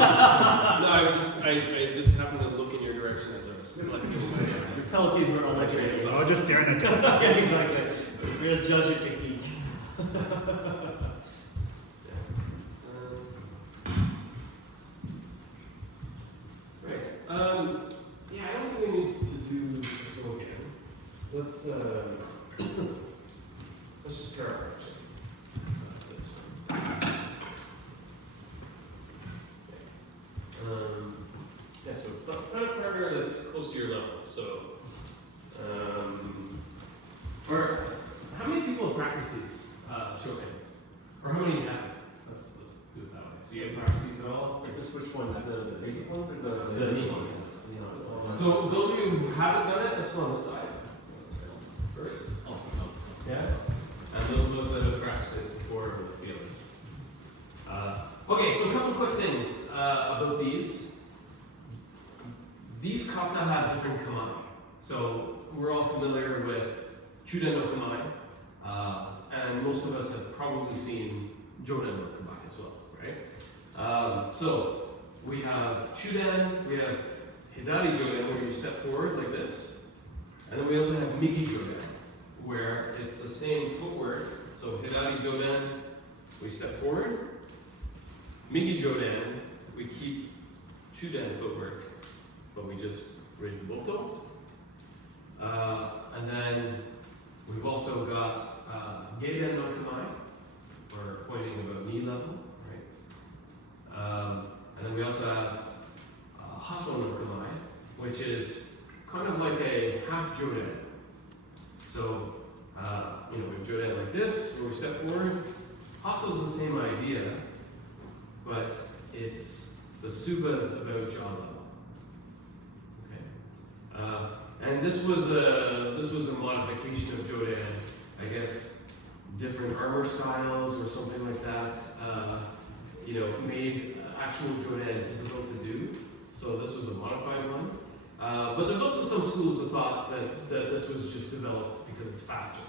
I just happened to look in your direction as I was collecting my. Your penalties were electric. I was just staring at you. Yeah, exactly. We're gonna judge your technique. Right. Yeah, I don't think we need to do this all again. Let's just pair our action. This one. Yeah, so find a partner that's close to your level. So, or how many people practice these shorthands? Or how many have? Let's do it that way. So you have practice these at all? Like just which ones? The basic ones or The neat ones. Neon. So those of you who haven't done it, let's go on the side first. Oh, Yeah. And those that have practiced it before will feel this. Okay, so a couple quick things about these. These kata have different kamae. So we're all familiar with Chudan no kamae, and most of us have probably seen Jodan no kamae as well, right? So we have Chudan, we have Hidari Jodan, where you step forward like this, and then we also have Migi Jodan, where it's the same footwork. So Hidari Jodan, we step forward. Migi Jodan, we keep Chudan footwork, but we just raise the boto. And then we've also got Geiden no Kamae, or pointing about knee level, right? And then we also have Haso no Kamae, which is kind of like a half Jodan. So, we Jodan like this, where we step forward. Haso is the same idea, but it's the suba is about jaw level. Okay, and this was a modification of Jodan, I guess. Different armor styles or something like that, made actual Jodan difficult to do. So this was a modified one. But there's also some schools of thought that this was just developed because it's faster.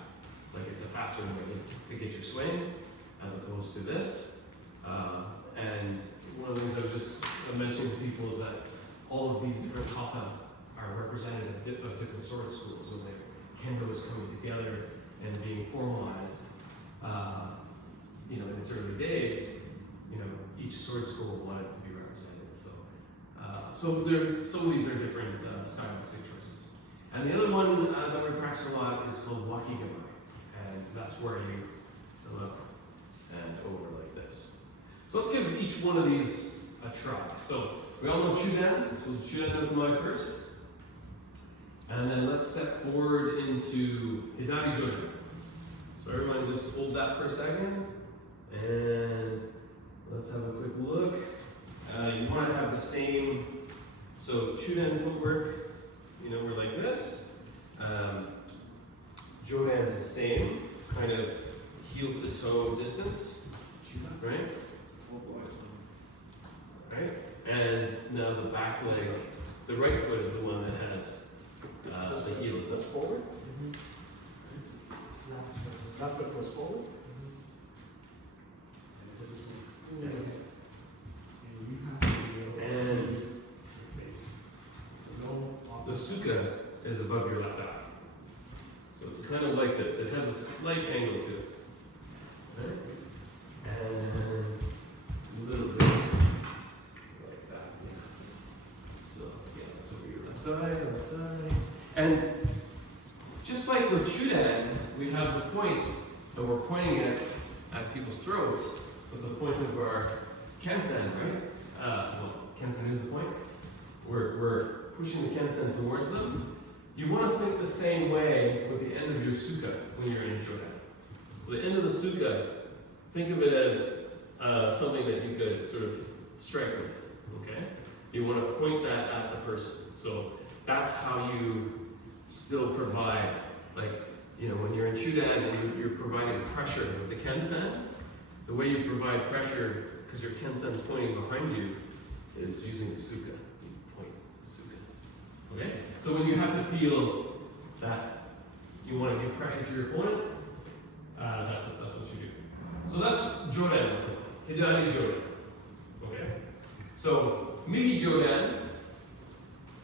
Like it's a faster way to get your swing as opposed to this. And one of the things I was just mentioning to people is that all of these different kata are representative of different sword schools. When the kendo is coming together and being formalized, in its early days, each sword school wanted to be represented. So some of these are different stylistic choices. And the other one that we practice a lot is called wakigamai, and that's where you go up and over like this. So let's give each one of these a try. So we all know Chudan, so we'll Chudan no Kamae first. And then let's step forward into Hidari Jodan. So everyone just hold that for a second. And let's have a quick look. You want to have the same, so Chudan footwork, we're like this. Jodan is the same, kind of heel to toe distance, right? Right? And now the back leg, the right foot is the one that has the heel. Is that forward? Left foot goes forward. And the suka is above your left eye. So it's kind of like this. It has a slight angle to it. Right? And a little bit like that. So yeah, that's over your left eye. And just like with Chudan, we have the point that we're pointing at people's throats with the point of our kensen, right? Kensen is the point. We're pushing the kensen towards them. You want to think the same way with the end of your suka when you're in Jodan. So the end of the suka, think of it as something that you could sort of strike with, okay? You want to point that at the person. So that's how you still provide, when you're in Chudan and you're providing pressure with the kensen, the way you provide pressure, because your kensen is pointing behind you, is using the suka. You point the suka. Okay? So when you have to feel that you want to give pressure to your opponent, that's what you do. So that's Jodan, Hidari Jodan. Okay? So Migi Jodan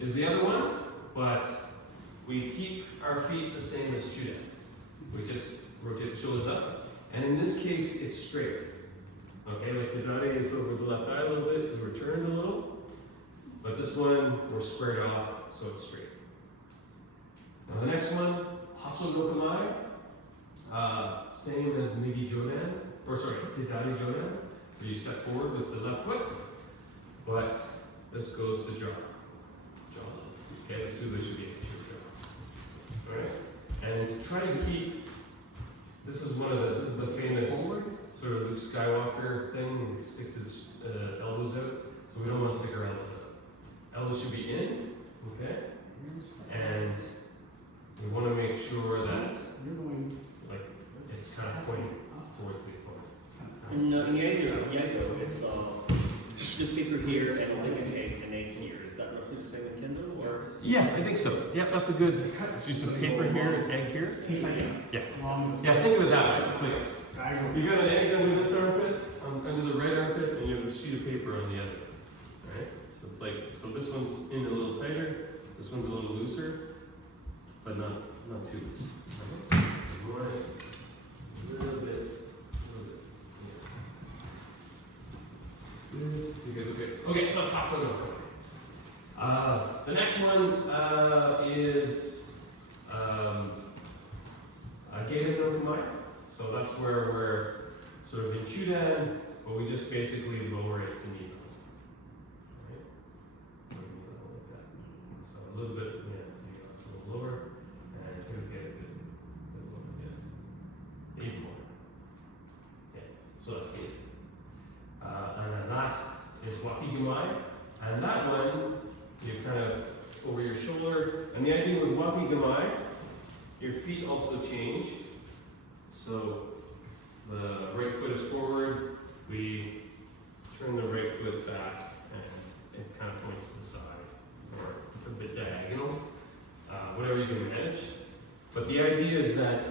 is the other one, but we keep our feet the same as Chudan. We just rotate the shoulders up, and in this case, it's straight. Okay, like Kata, it's over the left eye a little bit because we're turned a little, but this one we're squared off, so it's straight. Now the next one, Hasso Dokamai, same as Migi Jodan, or sorry, Kata Jodan, where you step forward with the left foot, but this goes to jaw. Okay, let's do this should be a jaw. Alright? And try to keep, this is the famous sort of Luke Skywalker thing. He sticks his elbows out, so we don't want to stick our elbows out. Elbows should be in, okay? And we want to make sure that like it's kind of pointing towards the opponent. In Yago, it's just paper here and like an egg and egg here. Is that roughly the same in Kendo, or? Yeah, I think so. Yeah, that's a good. It's just a paper here, egg here. Yeah. Yeah, think of it that way. It's like you got an egg under this armpit, under the right armpit, and you have a sheet of paper on the other. Right? So it's like, so this one's in a little tighter, this one's a little looser, but not too loose. Right? A little bit. Yeah. You guys okay? Okay, so that's Hasso no Kamai. The next one is Gated no Kamai. So that's where we're sort of in Chudan, but we just basically lower it to knee level. Right? Like that. So a little bit, yeah, so a little lower, and here we get a good look at it. Even more. Yeah, so that's it. And then last is Wakigumai, and that one, you kind of over your shoulder, and the idea with Wakigumai, your feet also change. So the right foot is forward, we turn the right foot back, and it kind of points to the side, or a bit diagonal, whatever you can manage. But the idea is that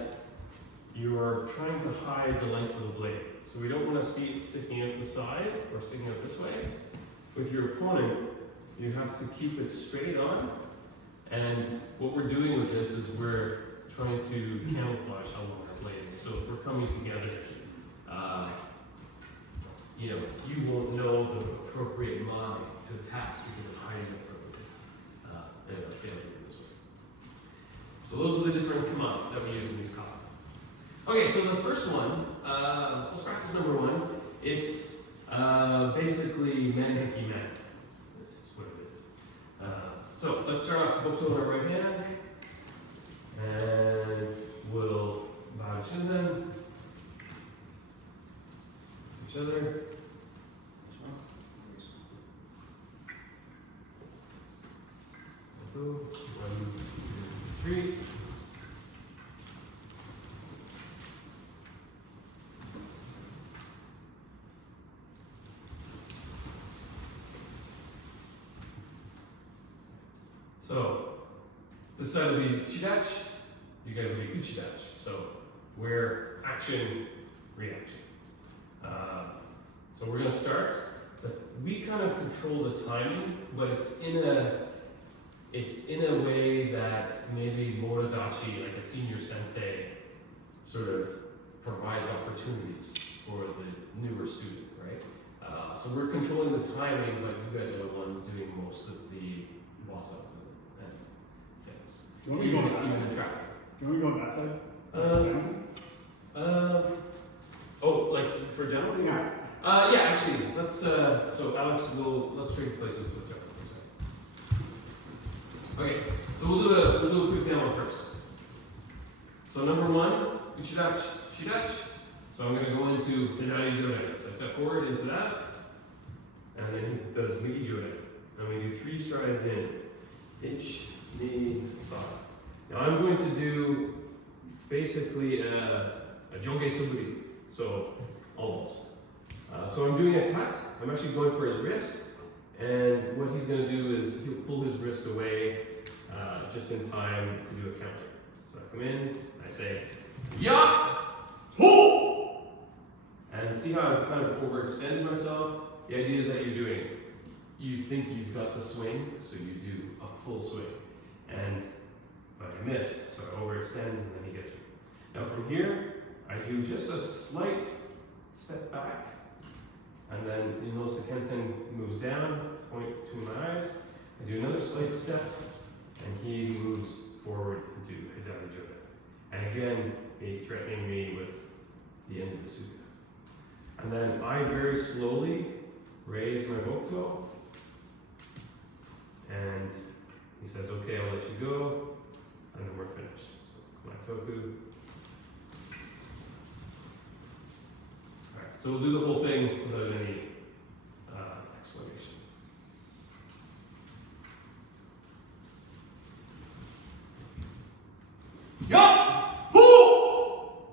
you're trying to hide the length of the blade. So we don't want to see it sticking out the side, or sticking out this way. With your opponent, you have to keep it straight on, and what we're doing with this is we're trying to camouflage how long our blade is. So if we're coming together, you won't know the appropriate line to attack because of hiding it from you. And it'll fail you this way. So those are the different commands that we use in these kata. Okay, so the first one, let's practice number one. It's basically manheki man. That's what it is. So let's start off Bokto on our right hand. And we'll bow shinzen. Each other. One, two, three. So this side will be Chidachi, you guys will be Uchidachi. So we're action, reaction. So we're going to start. We kind of control the timing, but it's in a way that maybe Morodachi, like a senior sensei, sort of provides opportunities for the newer student, right? So we're controlling the timing, but you guys are the ones doing most of the wasas and things. Do you want me to go on that Even side? the track. Do you want me to go on that side? Oh, like for demo? Yeah. Yeah, actually, let's, so Alex, let's trade places with Jeff for a second. Okay, so we'll do a quick demo first. So number one, Uchidachi, Shidachi. So I'm going to go into Hinai Jodan. So I step forward into that, and then he does Migi Jodan. And we do 3 strides in. Ich, ni, sa. Now I'm going to do basically a Joge Suburi. So almost. So I'm doing a cut. I'm actually going for his wrist. And what he's going to do is he'll pull his wrist away just in time to do a counter. So I come in, I say, Ya! Ho! And see how I've kind of overextended myself? The idea is that you're doing you think you've got the swing, so you do a full swing. But I miss, so I overextend, and then he gets me. Now from here, I do just a slight step back, and then you notice the Kensen moves down, point between my eyes. I do another slight step, and he moves forward to Hidari Joda. And again, he's threatening me with the end of the suga. And then I very slowly raise my bokuto, and he says, okay, I'll let you go, and then we're finished. So, Kumai-toku. Alright, so we'll do the whole thing without any explanation. Yeah! Who?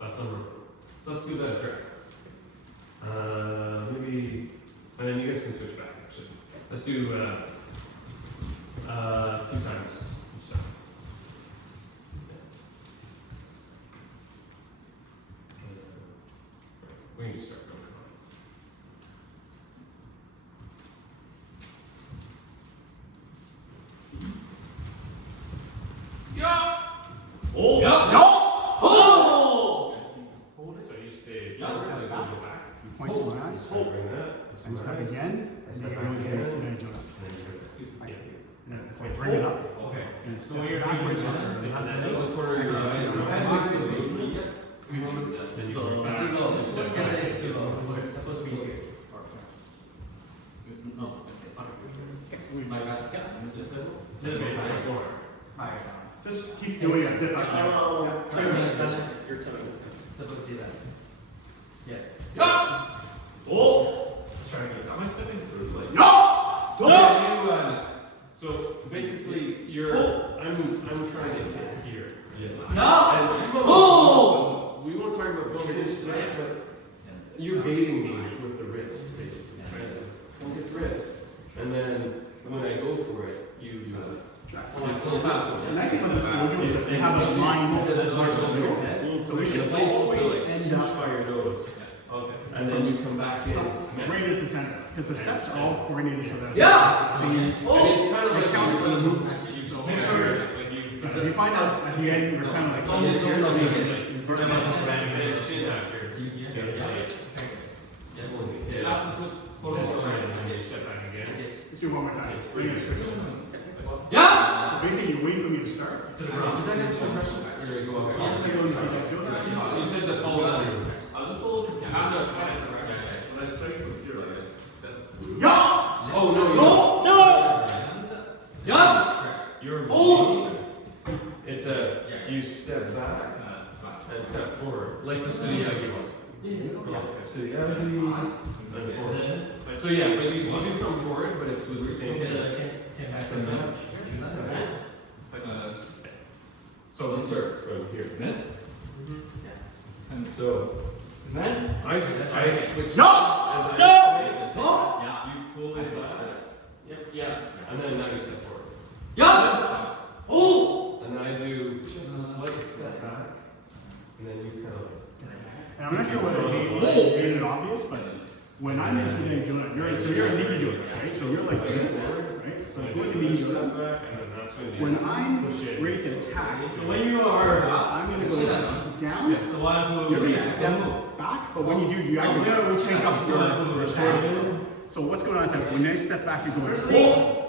That's number one. So let's give that a try. Maybe, and then you guys can switch back actually. Let's do 2 times each time. We can just start from the Yeah! Oh! Yeah! So you stay. Yeah, step Go back. back. You point to my eyes, Bring that. and step again, and then you go into Hidari Joda. Yeah. And it's like bring it up, Okay. and it's still backwards. And then the corner of your eye. Then you bring back. It's too low. It's too low. It's supposed to be here. No. Like that. Just a little bit more. Just keep doing it as if I Try to make your tongue. It's supposed to be that. Yeah. Yeah! Oh! Trying to get. Am I stepping through? Like. No! Oh! So basically, I'm trying to hit here. Yeah. And oh! We won't talk about poking today, but you're baiting me with the wrist, basically. Trying to poke the wrist. And then when I go for it, you pull fast one. The nice thing about this dojo is that they have a line This that's is large over your enough. head. So we should the blade's supposed to always like end swoosh up by your nose. Okay. And then you come back in. right at the center, because the steps are all coordinated so that Yeah! it's seen. And it's kind of It like counts for the movement. So So make make sure sure like you. you find out at the end, you're kind of like, oh, Yeah, here's yeah, the yeah, reason. yeah. Versus- Shin after. Yeah. Yeah. Step back again. Let's do it one more time. Bring it straight. Yeah! So basically, you wait for me to start. Did that answer the question? You're gonna go off. So you go into that joke. You said the fall down. I was just a little confused. I'm not- When I started from here, like I step. Yeah! Oh, no, you No! Yeah! You're it's you step back and step forward, like the Sudiyagi was. Yeah. Sudiyagi and forward. So yeah, but you do come forward, but it's with the same thing. So let's start from here. So I switch No! as I swing. You pull his Yep. Yeah. And then now you step forward. Yeah. Oh. And then I do just a slight step back, and then you kind of. And I'm not sure whether it made it obvious, but when I'm in the Jonah, you're a Niki Jonah, right? So you're like this, right? So you go into Niki Jonah. Back, and then that's when you When I'm push it. ready to attack, So when you are. I'm gonna go down. So what happens? You're gonna step back, but when you do, you actually take up your restorative. So what's going on is that when I step back, you're going forward,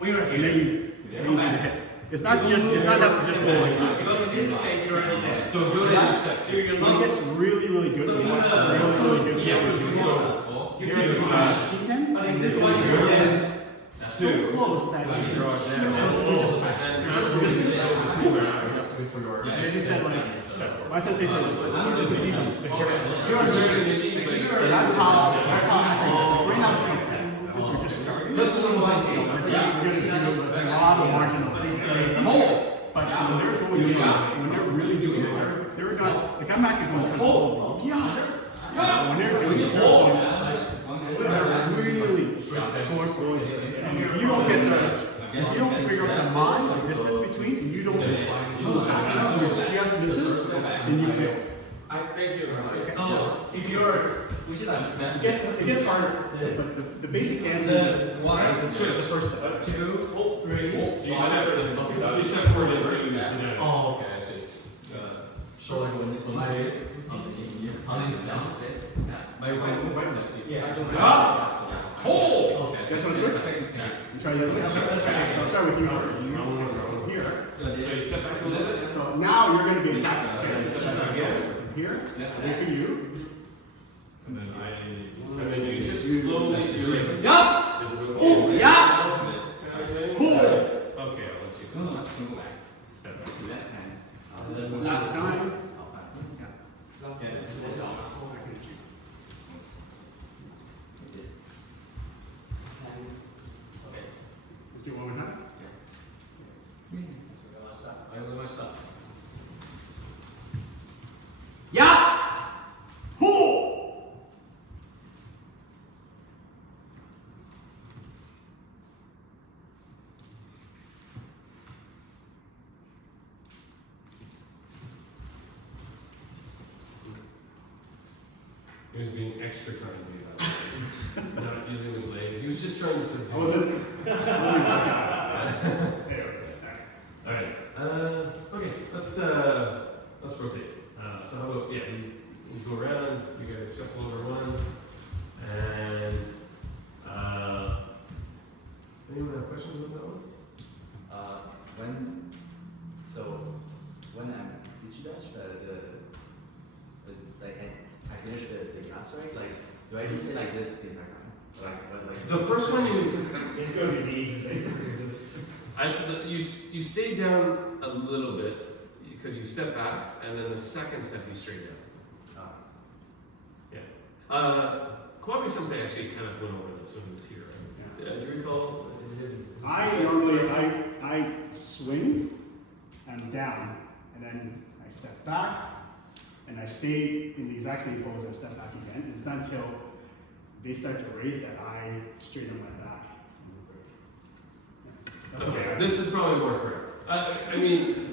We were and then you do the hit. It's not enough to just go like this. So in this case, you're already there. So Jordan That's- steps. So you're When it gets really, really good, So you you watch wanna- really good Yeah. stuff. So You Here keep it it goes. beside. She can. But in this one, you're there. So close that you Draw can down. just Just listen. Yeah. They just said like, my sensei said, it's easy. So that's how I think. Right now, since we're just starting, Just a little like we're gonna do a lot of marginal things. But when they're going in, when they're really doing it, they're not, like I'm actually going kind of slow. Yeah. When they're doing it, they're really going for So, and if you don't get if you don't figure out the mind, the distance between, and you don't back up, you're just misses, then you fail. I thank you. So if you're, we should ask. It gets harder. But the basic answer is One, it's the first step. 2, 3. You step forward into. Oh, okay, I see. So like when it's my how is it down? My next is. Oh! Okay. Guys want to switch? You try the other way? So I'll start with you first. Here. So you step back a little bit. So now you're going to be attacking. Okay, so Step back again. from here, away from you. And then you just slowly, you're like, Yeah. oh, Yeah. Okay, I'll let you go. Step back. Time. Let's do it one more time. I will my stuff. Yeah. He was being extra kind to you. Not using his leg. He was just trying to say. I wasn't working out. Alright. Okay, let's rotate. So how about, yeah, we go around, you guys shuffle over one. And anyone have questions about that one? When I'm Ichidash, I finish the graphs, right? Like, do I just say like this the entire time? Like The first one you It's going to be easy. you stay down a little bit because you step back, and then the second step you straight down. Yeah. Kwabi Sensei actually kind of went over this when he was here. Right? Do you recall his? I swing, I'm down, and then I step back, and I stay in the exact same pose and step back again. And it's not until they start to raise that I straighten my back. That's Okay, this is probably more correct. I mean,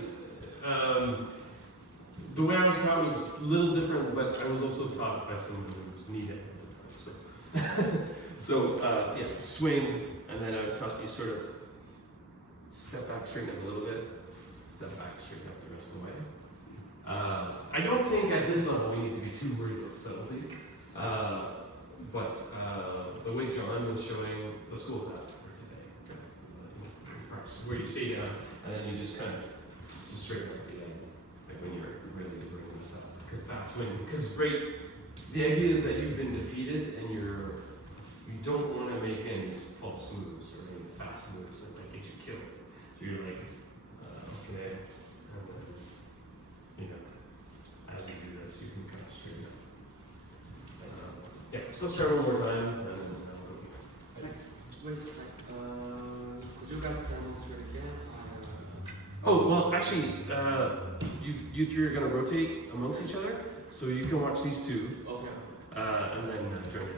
the way I was taught was a little different, but I was also taught by someone who was knee hip at the time. So yeah, swing, and then I was taught you sort of step back, straighten up a little bit, step back, straighten up the rest of the way. I don't think at this level we need to be too worried about subtlety, but the way John was showing, let's go with that for today. Where you stay down, and then you just kind of just straighten up the end, like when you're really bringing this up, because that's when, the idea is that you've been defeated, and you don't want to make any false moves or any fast moves that like get you killed. So you're like, okay, and then, as you do this, you can kind of straighten up. Yeah, so let's try one more time, and then Wait a sec. Could you guys demonstrate again? oh, well, actually, you three are going to rotate amongst each other, so you can watch these two, Okay. and then join in.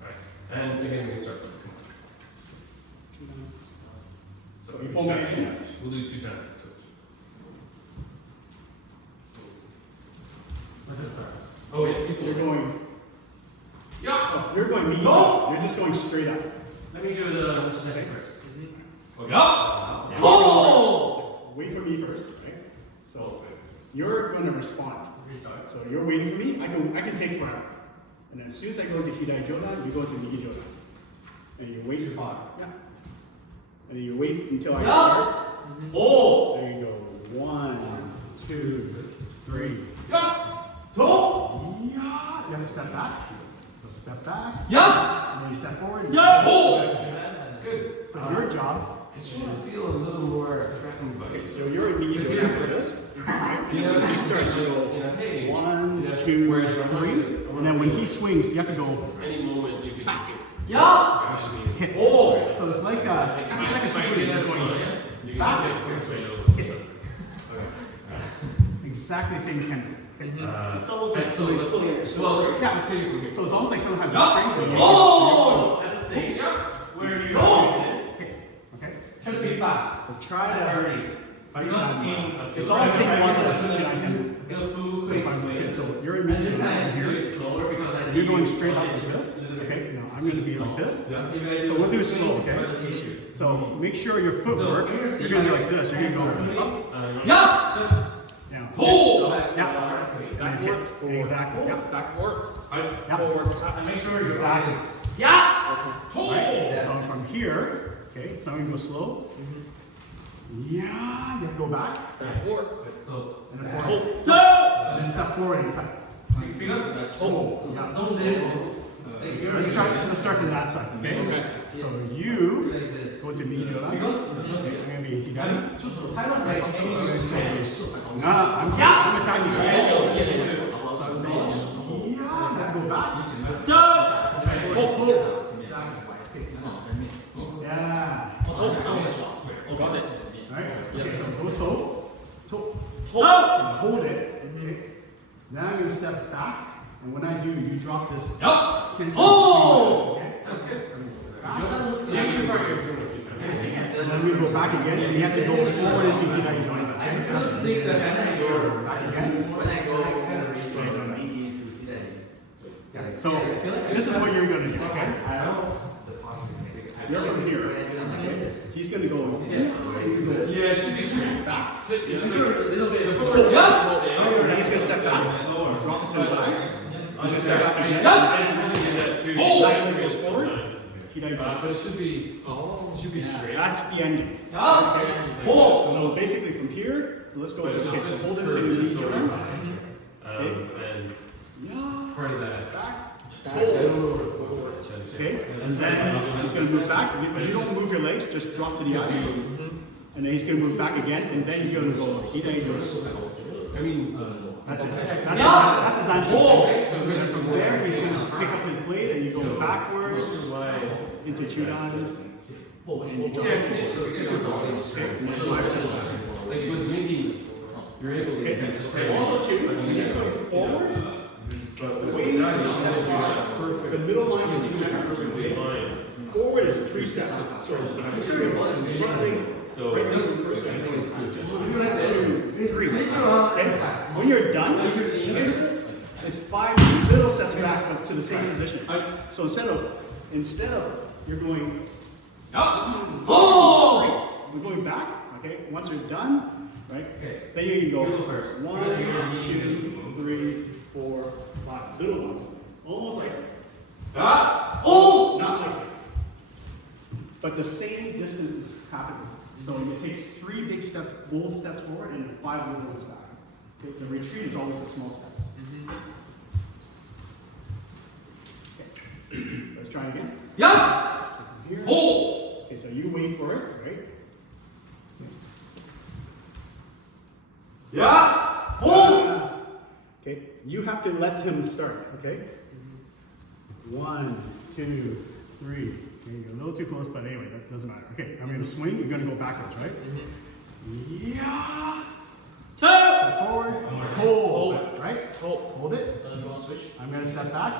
Alright, and again, we can start. So You pull my hand. we'll do 2 times. Let us start. Oh, yeah. You're going. Yeah! Oh, you're going knee up. You're just going straight up. Let me do the Michinoku first. Okay. Oh! Wait for me first, okay? So you're going to respond. Restart. So you're waiting for me. I can take forever. And then as soon as I go into Hidai Jodan, you go into Nigi Jodan. And you wait. Too far. Yeah. And then you wait until I start. Oh! There you go. 1, 2, 3. Yeah! Yeah. You have to step back. So step back. Yeah! And then you step forward. Yeah! Oh! Good. So your job. It should feel a little more threatened by you. So you're in Nigi Jodan for this. You start to go hey, 1, 2, 3. And then when he swings, you have to go. any moment you could just Yeah! bash me. Hit. Oh! So it's like a super. You're going You can back. just say, "Here's my nose." Exactly the same as Kendo. Okay. It's almost like so somebody's let's- pulling your well, shoulders. let's take it from here. So it's almost like someone has a string. but you- So at a stage where you're doing this, Okay. try to be fast. So try to. Hurry. Because It's all the same ones that I can. the food So if I'm quick okay, swing. so you're in And this time I just do here. it slower because I see You're going you straight up punch like this. a little bit. Okay. No, I'm going to be like this. Yeah. So we'll do slow, okay? But it's easier. So make sure your footwork. So You're going to be like this. You're going to go up, Yeah! Just down. pull. Yeah. Backward, Hit. forward. Exactly. Yeah. Backward, Yeah. forward. And make sure you're Exactly. Yeah! Okay. So from here, okay, so I'm going to go slow. Yeah. You have to go back. Backward. So And then forward. hold. And then step forward and cut. Because Oh. Yeah. don't live. Let's start from that side, okay? Okay. So you Like this. go to me, Because okay, I'm gonna be Hidari. I don't take any space. Nah, I'm attacking you. Yeah. So I would say, yeah, let's go back. Yeah. Oh, got it. Right? Okay, so go toe. Toe. Hold. And hold it. Okay. Now I'm gonna step back. And when I do, you drop this. Yup. Cancel. Oh! Okay. That's good. Back. Yeah, you can practice doing it a few times. And then we go back again, and you have to go forward into Hidari joint. I Okay? just think that when I go, Back again. when I go kind of race from BE to Hidari. Yeah. So I feel like this is what you're gonna do, okay? I don't know the posture. I You're feel from like here. when I do it like this. He's gonna go. Yes. Yeah, it should be straight. Back. Sit, yeah, It's so- a little bit of And then he's gonna step back. Drop it to his eyes. He's gonna step back again. I did that too. Oh! Left leg goes forward. Sometimes. Hidari joint. But it should be, it should be Yeah, straight. that's the ending. Pull. So basically from here, so let's go. But it's Okay, just so this hold it curve to is each so arm. high. And Yeah. part of that. Back. Hold. Okay, and then he's gonna move back. You don't move your legs, just drop to the eyes. And then he's gonna move back again, and then you're gonna go Hidari joint. I mean, That's it. That's Yeah. that's the Zanshi. From there, he's gonna pick up his blade, and you go backwards into Chudan. And you jump yeah, into it's Okay, and then 5 steps back. like with maybe you're able to Okay, get this. also too, when you're going forward, But the way the steps are, perfect. the middle line is the center. Perfect line. Forward is 3 steps. So I'm sure you're front leg, So right it leg doesn't first, I think it's good. Just 2, 3. Okay, when you're done, it's 5 little steps back up to the same position. So instead of you're going, Oh! we're going back. Okay, once you're done, right? Okay. Then you can go You go first. 1, 2, 3, 4, 5. Little ones, almost like Oh! not like that. But the same distance is happening. So it takes 3 big steps, bold steps forward, and 5 little ones back. The retreat is always the small steps. Okay. Let's try it again. Yeah! So from here. Pull! Okay, so you wait for it, right? Yeah! Pull! Okay, you have to let him start, okay? 1, 2, 3. Okay, you're a little too close, but anyway, that doesn't matter. Okay, I'm gonna swing, you're gonna go backwards, right? Yeah! Step forward, hold, right? Hold it. Draw switch. I'm gonna step back.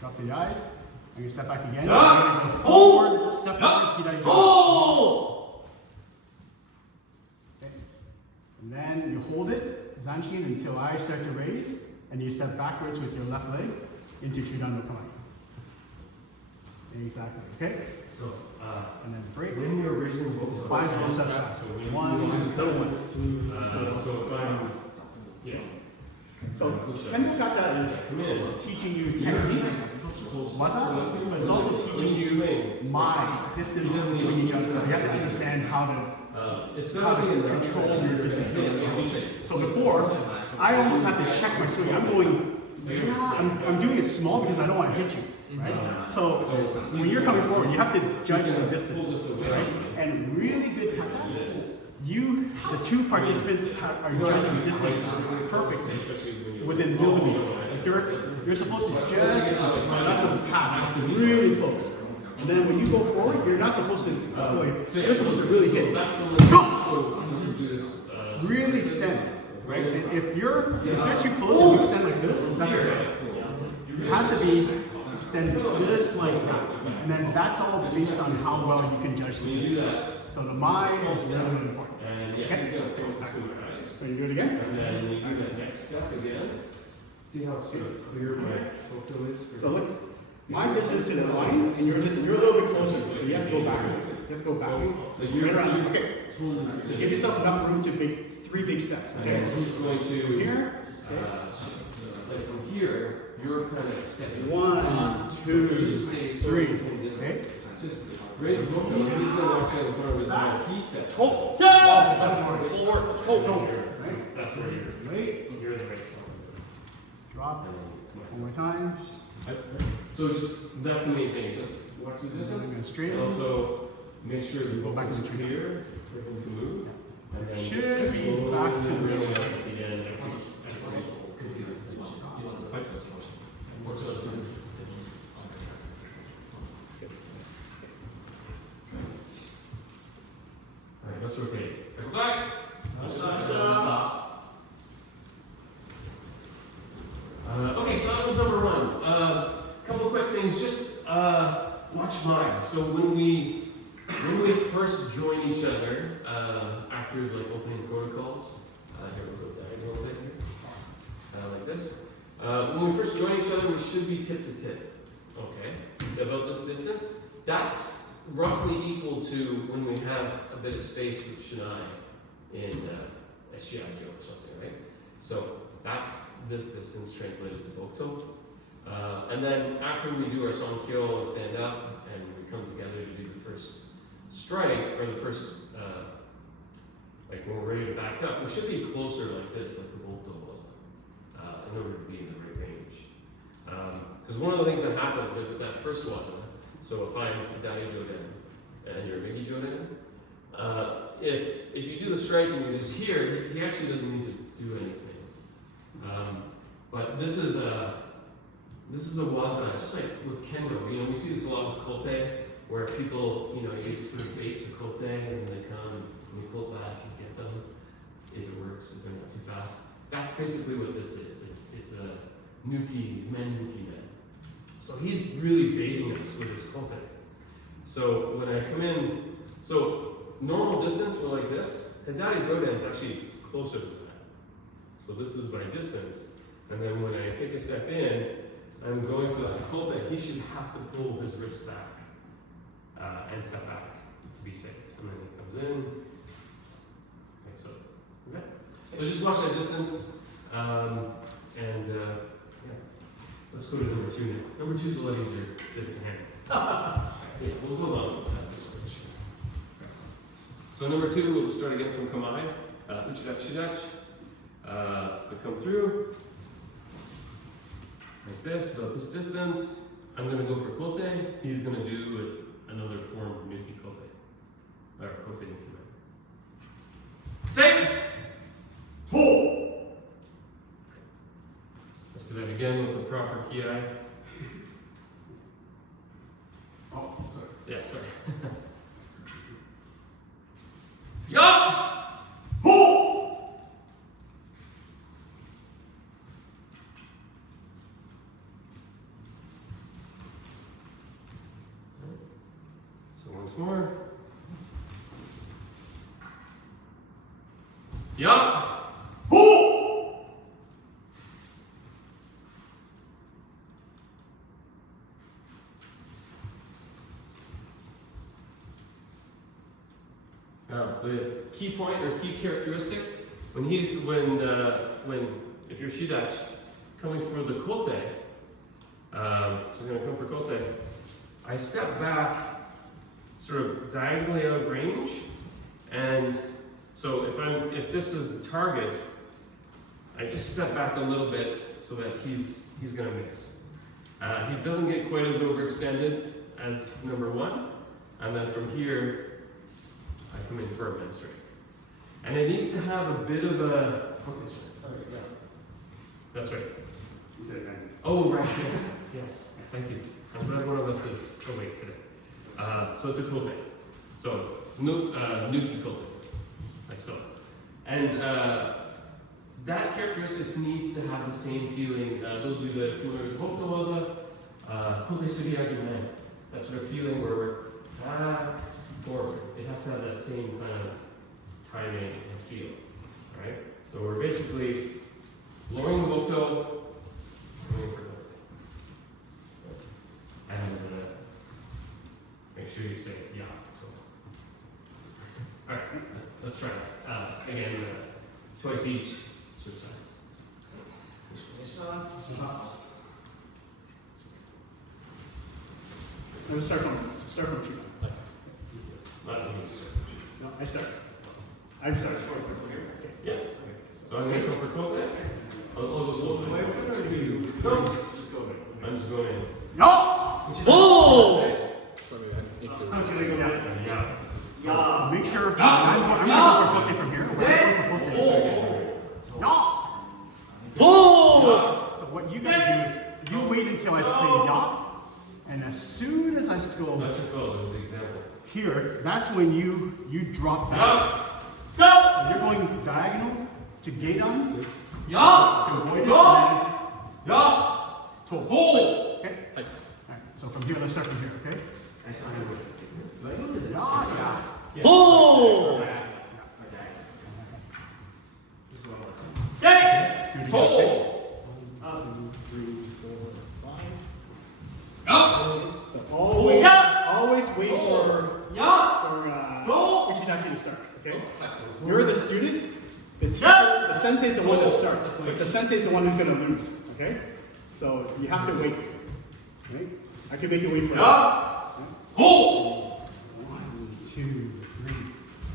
Drop the eyes. I'm gonna step back again. Yeah. I'm gonna go forward, step forward, Hidari jump. Oh! Okay. And then you hold it, Zanshin, until I start to raise, and you step backwards with your left leg into Chudan no Kamai. Exactly, okay? So, And then break. when you're raising both 5 small steps back. So when 1, little one. so if I'm, you know, So, Kendo Kata is teaching you technique, masa, but it's also teaching you my distance between each other. So you have to understand how to it's gonna be in the control your distance. So before, I almost have to check my swing. I'm going, I'm doing it small because I don't want to hit you, right? So when you're coming forward, you have to judge the distance, right? And really good kata, the 2 participants are judging the distance perfectly within millimeters. Like you're supposed to just let them pass, like really close. And then when you go forward, you're not supposed to you're supposed to really hit. That's the limit. So you just do this. Really extend. right? And if you're too close and you extend like this, that's okay. It has to be extended just like that. And then that's all based on how well you can judge the distance. So the mind is really important. And yeah, Okay. he's gonna come back to my eyes. So you do it again? And then you do the next step again. See how clear my photo is? So look, my distance to the line, and you're a little bit closer, so you have to go back. You have to go back. So you're Right, okay. So give yourself enough room to make 3 big steps. And Okay. then he's going to, Here. like from here, you're kind of stepping. 1, 2, Just stay 3. the same distance. Okay. Just raise the both of them. He's going to watch out the corner of his eye. He steps. Hold. Forward. Hold. Right? That's where you're. Wait. You're the right spot. Drop. And then come One more time. So just, that's the main thing, is just watch the Moving distance. straight. And also make sure the Go back book to is the tree. clear for him to move. And then Should just be slowly back to the bring it middle. up at the end after he's Alright, let's rotate. Go back. Stop. Okay, so that was number 1. Couple quick things, just watch mine. So when we first join each other, after like opening protocols, here we'll go diagonal a bit here, like this. When we first join each other, we should be tip to tip. Okay, about this distance. That's roughly equal to when we have a bit of space with Shinai in a Shiajo or something, right? So that's this distance translated to Bokto. And then after we do our Sonkyo and stand up and we come together to do the first strike, or the first, like when we're ready to back up, we should be closer like this, like the Bokto was, in order to be in the right range. Because one of the things that happens with that first waza, so if I'm a Dai Joden and you're a Migi Joden, if you do the strike and you're just here, he actually doesn't need to do anything. But this is a waza, just like with kendo. You know, we see this a lot with kote, where people, you know, you sort of bait the kote and then they come and you pull it back and get them if it works, if they're not too fast. That's basically what this is. It's a nuki, nuki men. So he's really baiting us with his kote. So when I come in, so normal distance, we're like this. Hidari Joden is actually closer than that. So this is my distance. And then when I take a step in, I'm going for that kote. He should have to pull his wrist back and step back to be safe. And then he comes in. Okay. So just watch that distance. Yeah. Let's go to number 2 now. Number 2 is a lot easier to handle. Yeah, we'll go along with this one. So number 2, we'll just start again from Kamai. Uchidach Shidach. We come through. Like this, about this distance. I'm going to go for kote. He's going to do another form of Nuki kote. Or kote Nuki man. Take! Pull! Let's do that again with the proper kiai. Oh, sorry. Yeah, sorry. Yup! Pull! So once more. Yup! Pull! Now, the key point or key characteristic, when if you're Shidach coming for the kote, so I'm going to come for kote, I step back sort of diagonally out of range, and so if this is the target, I just step back a little bit so that he's going to miss. He doesn't get quite as overextended as number 1, and then from here, I come in for a men strike. And it needs to have a bit of a... Okay, sorry, yeah. That's right. You said that. Oh, right, yes. Yes, thank you. I'm glad one of us is awake today. So it's a kote. So it's nuki kote, like so. And that characteristic needs to have the same feeling. Those of you that are familiar with Hokutowaza, Kote Suriyagimen, that sort of feeling where we're back, forward. It has to have that same kind of timing and feel, right? So we're basically lowering the Hokuto, going for Kote. And make sure you say ya. All right, let's try it. Again, twice each, switch sides. Let's start from Chiba. Let me start. No, I start. I'm sorry. Okay. Yeah. So I'm going to go for Kote. I'll go slowly. No. Just go there. I'm just going in. No! Oh! Sorry, I introduced. I was gonna go down. Yeah. Yeah. Make sure I'm gonna go for Kote from here. We're going for Kote. No! Oh! So what you gotta do is you wait until I say ya, and as soon as I go Not your fault, it was the example. here, that's when you drop that. Go! So you're going diagonal to gate on Yeah. to avoid it. Yeah. Pull. Oh! Okay. Alright. So from here, let's start from here. Okay. I saw him. Do I go to this? Yeah. Oh! Okay. Hey! Do it again. Oh! 2, 3, 4, 5. Yeah. So always, Yeah. always wait for Yeah. Go. Uchidachi to start. Okay. You're the student. The teacher, the sensei is the one that starts, but the sensei is the one who's going to lose. Okay. So you have to wait. Okay. I can make you wait for. Yeah. Oh! 1, 2, 3.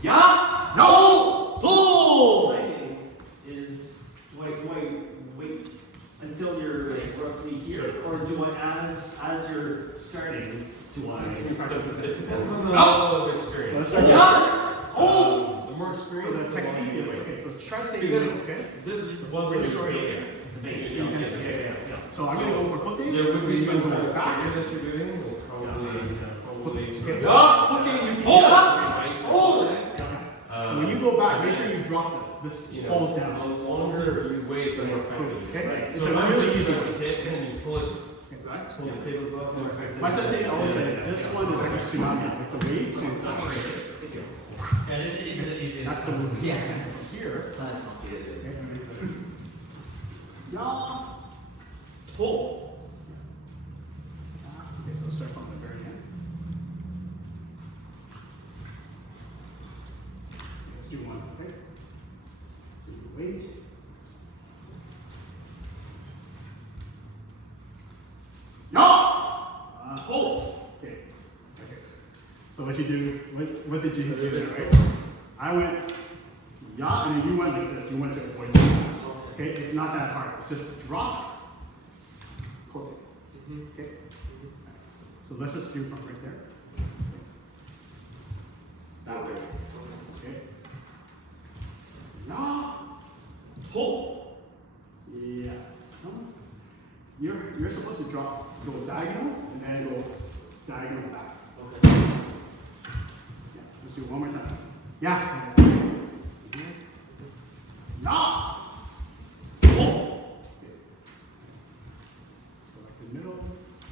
Yeah. No. Oh! Is do I wait until you're like roughly here, or do I as you're starting do I? It depends on the level of So let's experience. start. Yeah. Oh! The more So experience, the the longer technique you is wait. okay. So try to say Because okay. this wasn't a short game. It's a bait. Yeah. So I'm gonna go for Kote. There would be some You're kind gonna of go back. trigger that you're doing. We'll probably Okay. Yeah. Kote, you can Oh! right? Oh! So when you go back, make sure you drop this. This you know, falls down. The longer you wait, the more effective it is. Okay. So It's if a I'm really just easy. using a hit and you pull it, Right? pull the table above, the more effective. My sensei always says this one is like a tsunami. Like the waves go. Yeah, this is the easiest. That's the move. Yeah. Here. It's not as complicated. Yeah. Oh! Okay, so let's start from the very end. Let's do one, okay? Wait. Yeah! Oh! Okay. Okay. So what you do, what did you do there, right? I went, yeah, and then you went like this. You went to avoid it. Okay, it's not that hard. It's just drop. Pull it. Okay. So let's just do from right there. That way. Okay. Yeah. Oh! Yeah. So you're supposed to drop, go diagonal, and then go diagonal back. Okay. Yeah. Let's do it one more time. Yeah. No. Oh! Go back to the middle.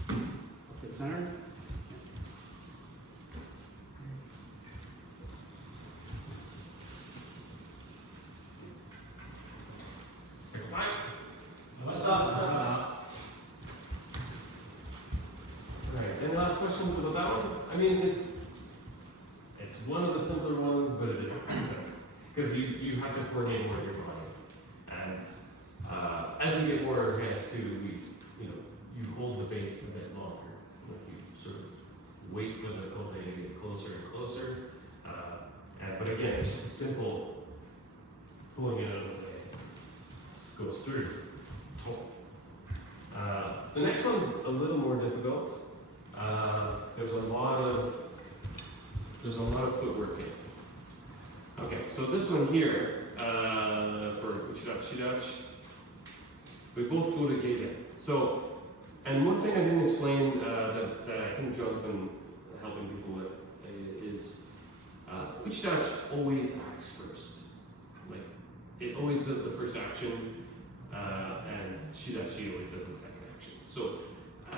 Up to the center. What's up? Right. Any last questions about that one? I mean, it's one of the simpler ones, but it is because you have to coordinate where you're going, and as we get more advanced too, you hold the bait a bit longer. Like you sort of wait for the kote to get closer and closer. But again, it's just a simple pulling it out of the way. It goes through. The next one's a little more difficult. There's a lot of footwork in it. Okay, so this one here for Uchidachi, we both go to Geiden. So, and one thing I didn't explain that I think John's been helping people with is Uchidachi always acts first. Like it always always does the first action, and Shidachi always does the second action. So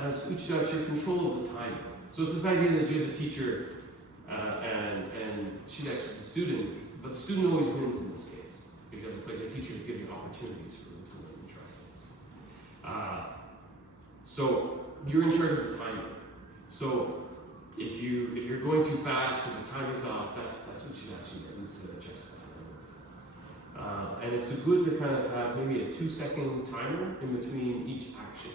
as Uchidachi, you're control of the timing. So it's this idea that you're the teacher, and Shidachi is the student, but the student always wins in this case, because it's like the teacher is giving opportunities for them to learn and try things. So you're in charge of the timing. So if you're going too fast or the timing's off, that's what Shidachi adjusts that. And it's good to kind of have maybe a 2-second timer in between each action.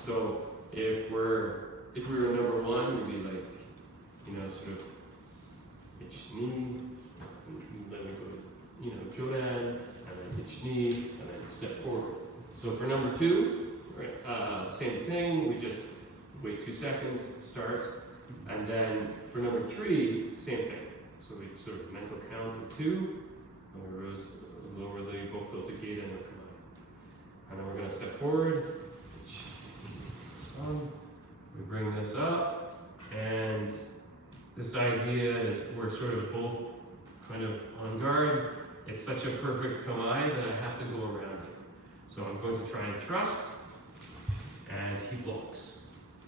So if we were number one, we'd be like, sort of itch knee, then we go, Jodan, and then itch knee, and then step forward. So for number two, right, same thing, we just wait 2 seconds, start, and then for number three, same thing. So we sort of mental count of 2, and we lower the Bokto to Gate and Okamai. And then we're going to step forward, we bring this up, and this idea is we're sort of both kind of on guard. It's such a perfect Kamai that I have to go around it. So I'm going to try and thrust, and he blocks.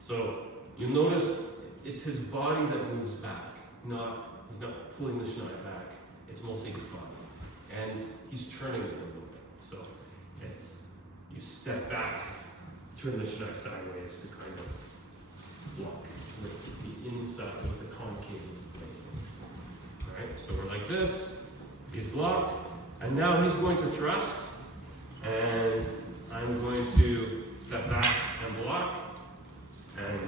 So you'll notice it's his body that moves back, he's not pulling the Shinai back, it's mostly his body. And he's turning it a little bit. So it's, you step back, turn the Shinai sideways to kind of block with the inside, with the concave blade. Alright, so we're like this, he's blocked, and now he's going to thrust, and I'm going to step back and block, and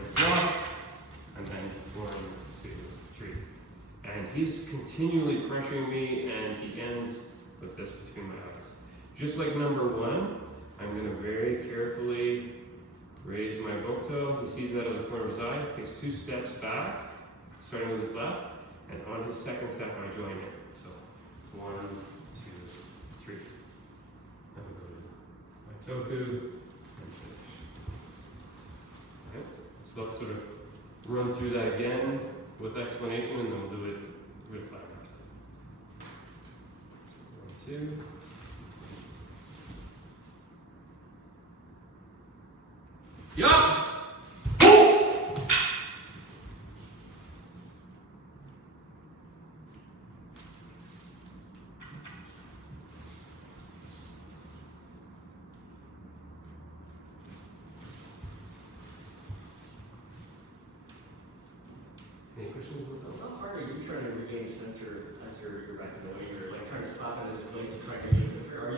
then 1, 2, 3. And he's continually pressuring me, and he ends with this between my eyes. Just like number one, I'm going to very carefully raise my Bokto. He sees that out of the corner of his eye, takes 2 steps back, starting with his left, and on his second step I join in. So 1, 2, 3. And go to my Toku, and finish. Okay? So let's sort of run through that again with explanation, and then we'll do it with clap. So 1, 2. Yeah! Any questions about that? How hard are you trying to regain center as you're back to going, or like trying to stop at his leg to try to regain center? Are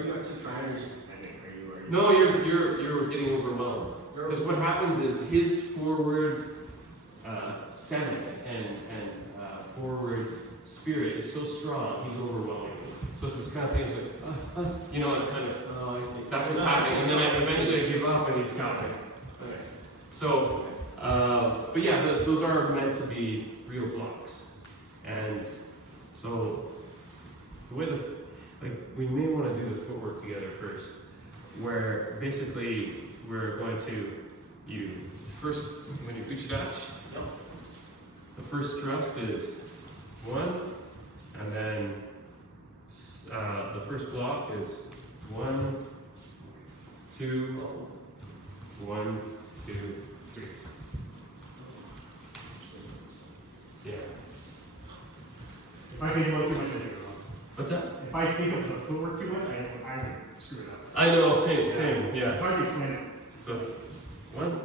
you actually trying, or just depending? Are you? No, you're getting overwhelmed. Because what happens is his forward sentiment and forward spirit is so strong, he's overwhelming. So it's this kind of thing, it's like, kind of, Oh, I see. that's what's happening. And then I eventually give up and he's counting. Okay. So, but yeah, those are meant to be real blocks. And so, the way we may want to do the footwork together first, where basically we're going to, when you Uchidachi, the first thrust is 1, and then the first block is 1, 2, 1, 2, 3. Yeah. If I think about too much, I get it wrong. What's that? If I think of the footwork too much, I screw it up. I know, same, yeah. It's hard to explain it. So it's 1,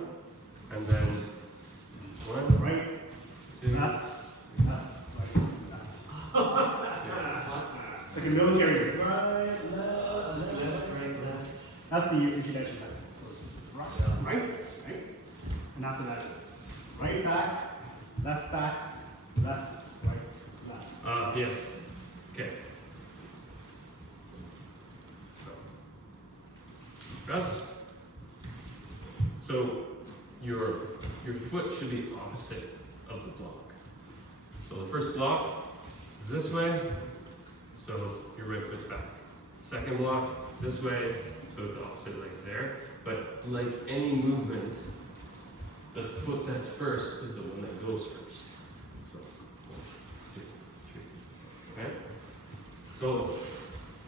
and then 1, Right, 2, left, right, left. It's like a military. Right, left. That's the Uchidachi type. So it's thrust, right, and after that, right back, left, right, left. yes. Okay. So, thrust. So your foot should be opposite of the block. So the first block is this way, so your right foot's back. Second block this way, so the opposite leg's there. But like any movement, the foot that's first is the one that goes first. So 1, 2, 3. Okay? So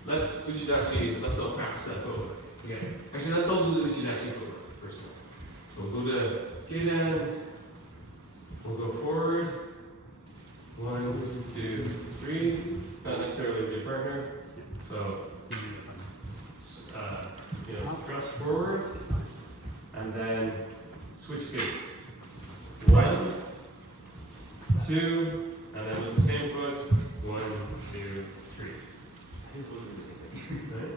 let's all practice that footwork. Okay. Actually, let's all do the uchidachi footwork first of all. So we'll go to Kata. We'll go forward. 1, 2, 3. Not necessarily with your partner. So, thrust forward, and then switch feet. 1, 2, and then with the same foot. 1, 2, 3. Right?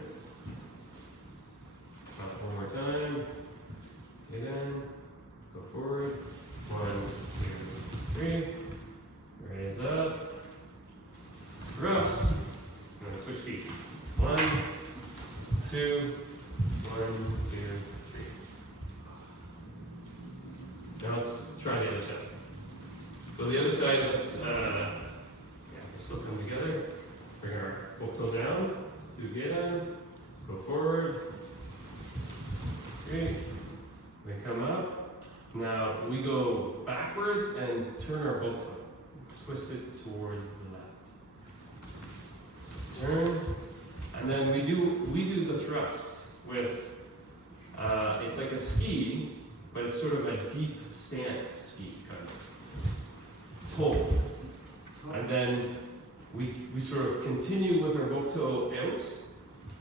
One more time. Get in. Go forward. 1, 2, 3. Raise up. Thrust. And then switch feet. 1, 2, 1, 2, 3. Now let's try the other side. So the other side, let's still come together. Bring our both toe down. Together. Go forward. 3. We come up. Now we go backwards and turn our boat toe. Twist it towards the left. So turn, and then we do the thrust with it's like a ski, but it's sort of a deep stance ski kind of toe. And then we sort of continue with our boat toe out,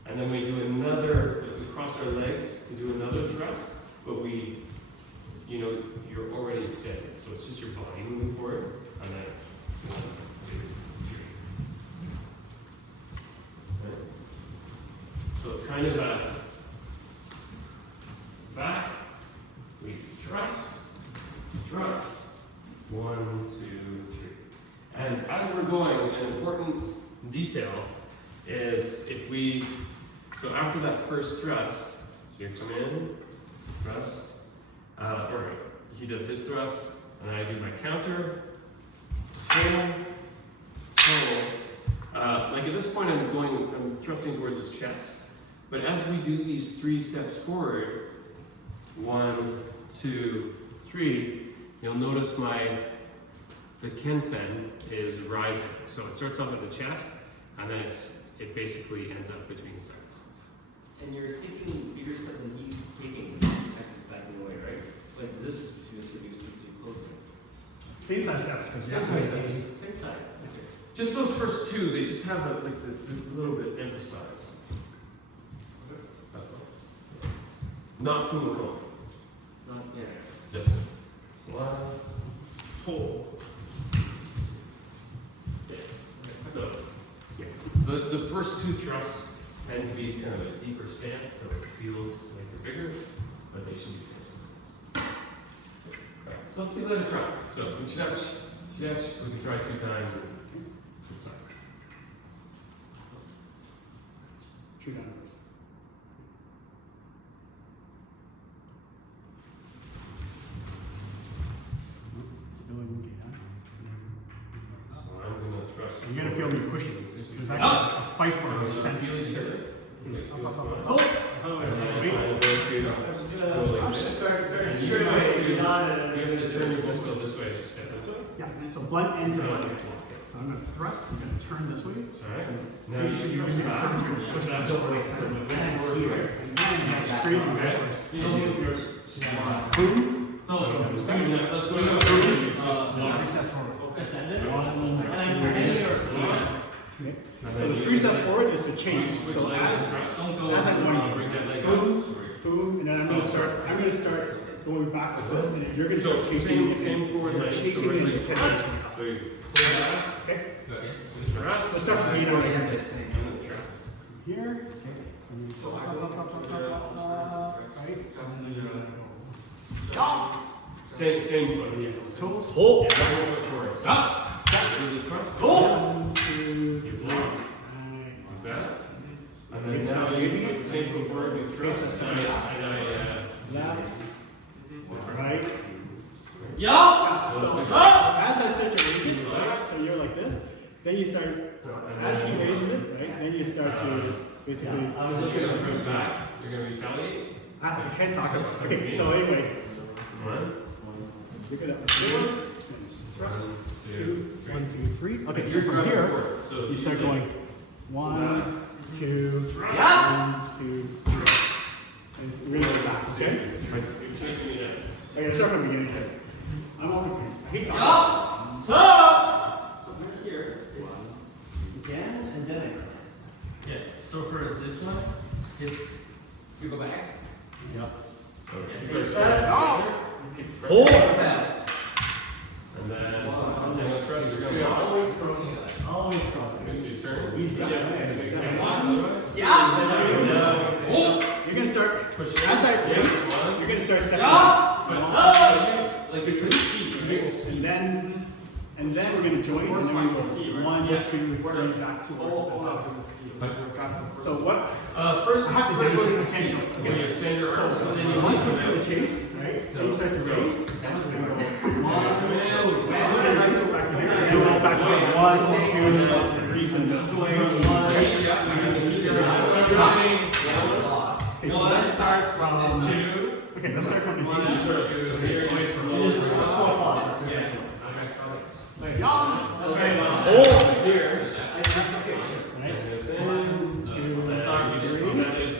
and then we do another. We cross our legs to do another thrust, but you're already extended, so it's just your body moving forward, and then it's 1, 2, 3. Right? So it's kind of a back, we thrust, 1, 2, 3. And as we're going, an important detail is so after that first thrust, so you come in, thrust, or he does his thrust, and then I do my counter, toe. Like at this point I'm thrusting towards his chest, but as we do these 3 steps forward, 1, 2, 3, you'll notice the kensen is rising. So it starts off at the chest, and then it basically ends up between the sides. And you're taking bigger steps and he's taking X's backing away, right? Like this means that you're simply closer. Same size steps. Same size. Okay. Just those first 2, they just have the little bit emphasized. That's all. Not Fumiko. Not, yeah. Just slide, pull. Yeah. So, yeah. The first 2 thrusts tend to be kind of a deeper stance, so it feels like they're bigger, but they should be steps. Alright, so let's give that a try. So, uchidachi, we can try 2 times and switch sides. Choose that first. Still in movie, huh? So I'm going to thrust. You're gonna feel me pushing. There's actually a fight for We're it. going to feel each other. Oh! And you have to turn your pistol this way as you step this way. Yeah, so blunt end to blunt. So I'm gonna thrust, I'm gonna turn this way. Alright. Now you stop. Push that So over. wait, so here. And then straight and Okay. backwards. Boom. So let's go now. Three steps forward. Ascended. One, And I'm heading or slide. okay. So the 3 steps forward is the chase. So as I'm going, Bring that leg boom, up. boom, and then I'm gonna start going back with this, and then you're gonna So start chasing. same forward leg. Chasing So and really- the kensen's gonna So come. you pull back. Okay. Thrust. So start from You the already end. have that same. And then thrust. Here. So up, right? Same foot. Yeah. Toes. Hold. Yeah, one foot forward. Stop. Stop. Do this thrust. One, 2, You block. Like that. And then now you put the same foot forward with thrust. And I left, right. Yeah. So So let's do as I start to raise it, right, so you're like this, then you start, and as he then- raises it, right, then you start to basically, I was looking at the first back. You're going to retaliate. I have a head talk about, okay, so anyway, 1, look at that, thrust, 2, 1, 2, 3, okay, You're from driving here, forward. So you start going, 1, 2, Yeah. 1, 2, 3. And we're gonna go back, okay? You're chasing me down. Okay, let's start from the beginning here. I'm all confused. I hate talking. So from here, it's again and then I cross. Yeah. So for this one, it's you go back. Yep. Yeah. First step. Hold step. And then press your We are always crossing that. Always crossing. If you turn. Easy. Yeah. You're gonna start, as I race, you're gonna start stepping Like it's like speed, right? and then we're gonna join, and then we go 1, 2, 3, back towards the side. So what? First, I have to do is intentional. when you extend your arms, and then you Once you listen. do the chase, right? So you start to raise. That was We're really gonna good. go 1, 2, 3 to the Okay, so let's start from. Okay, let's start from the beginning. Like, Here. right? Let's start. You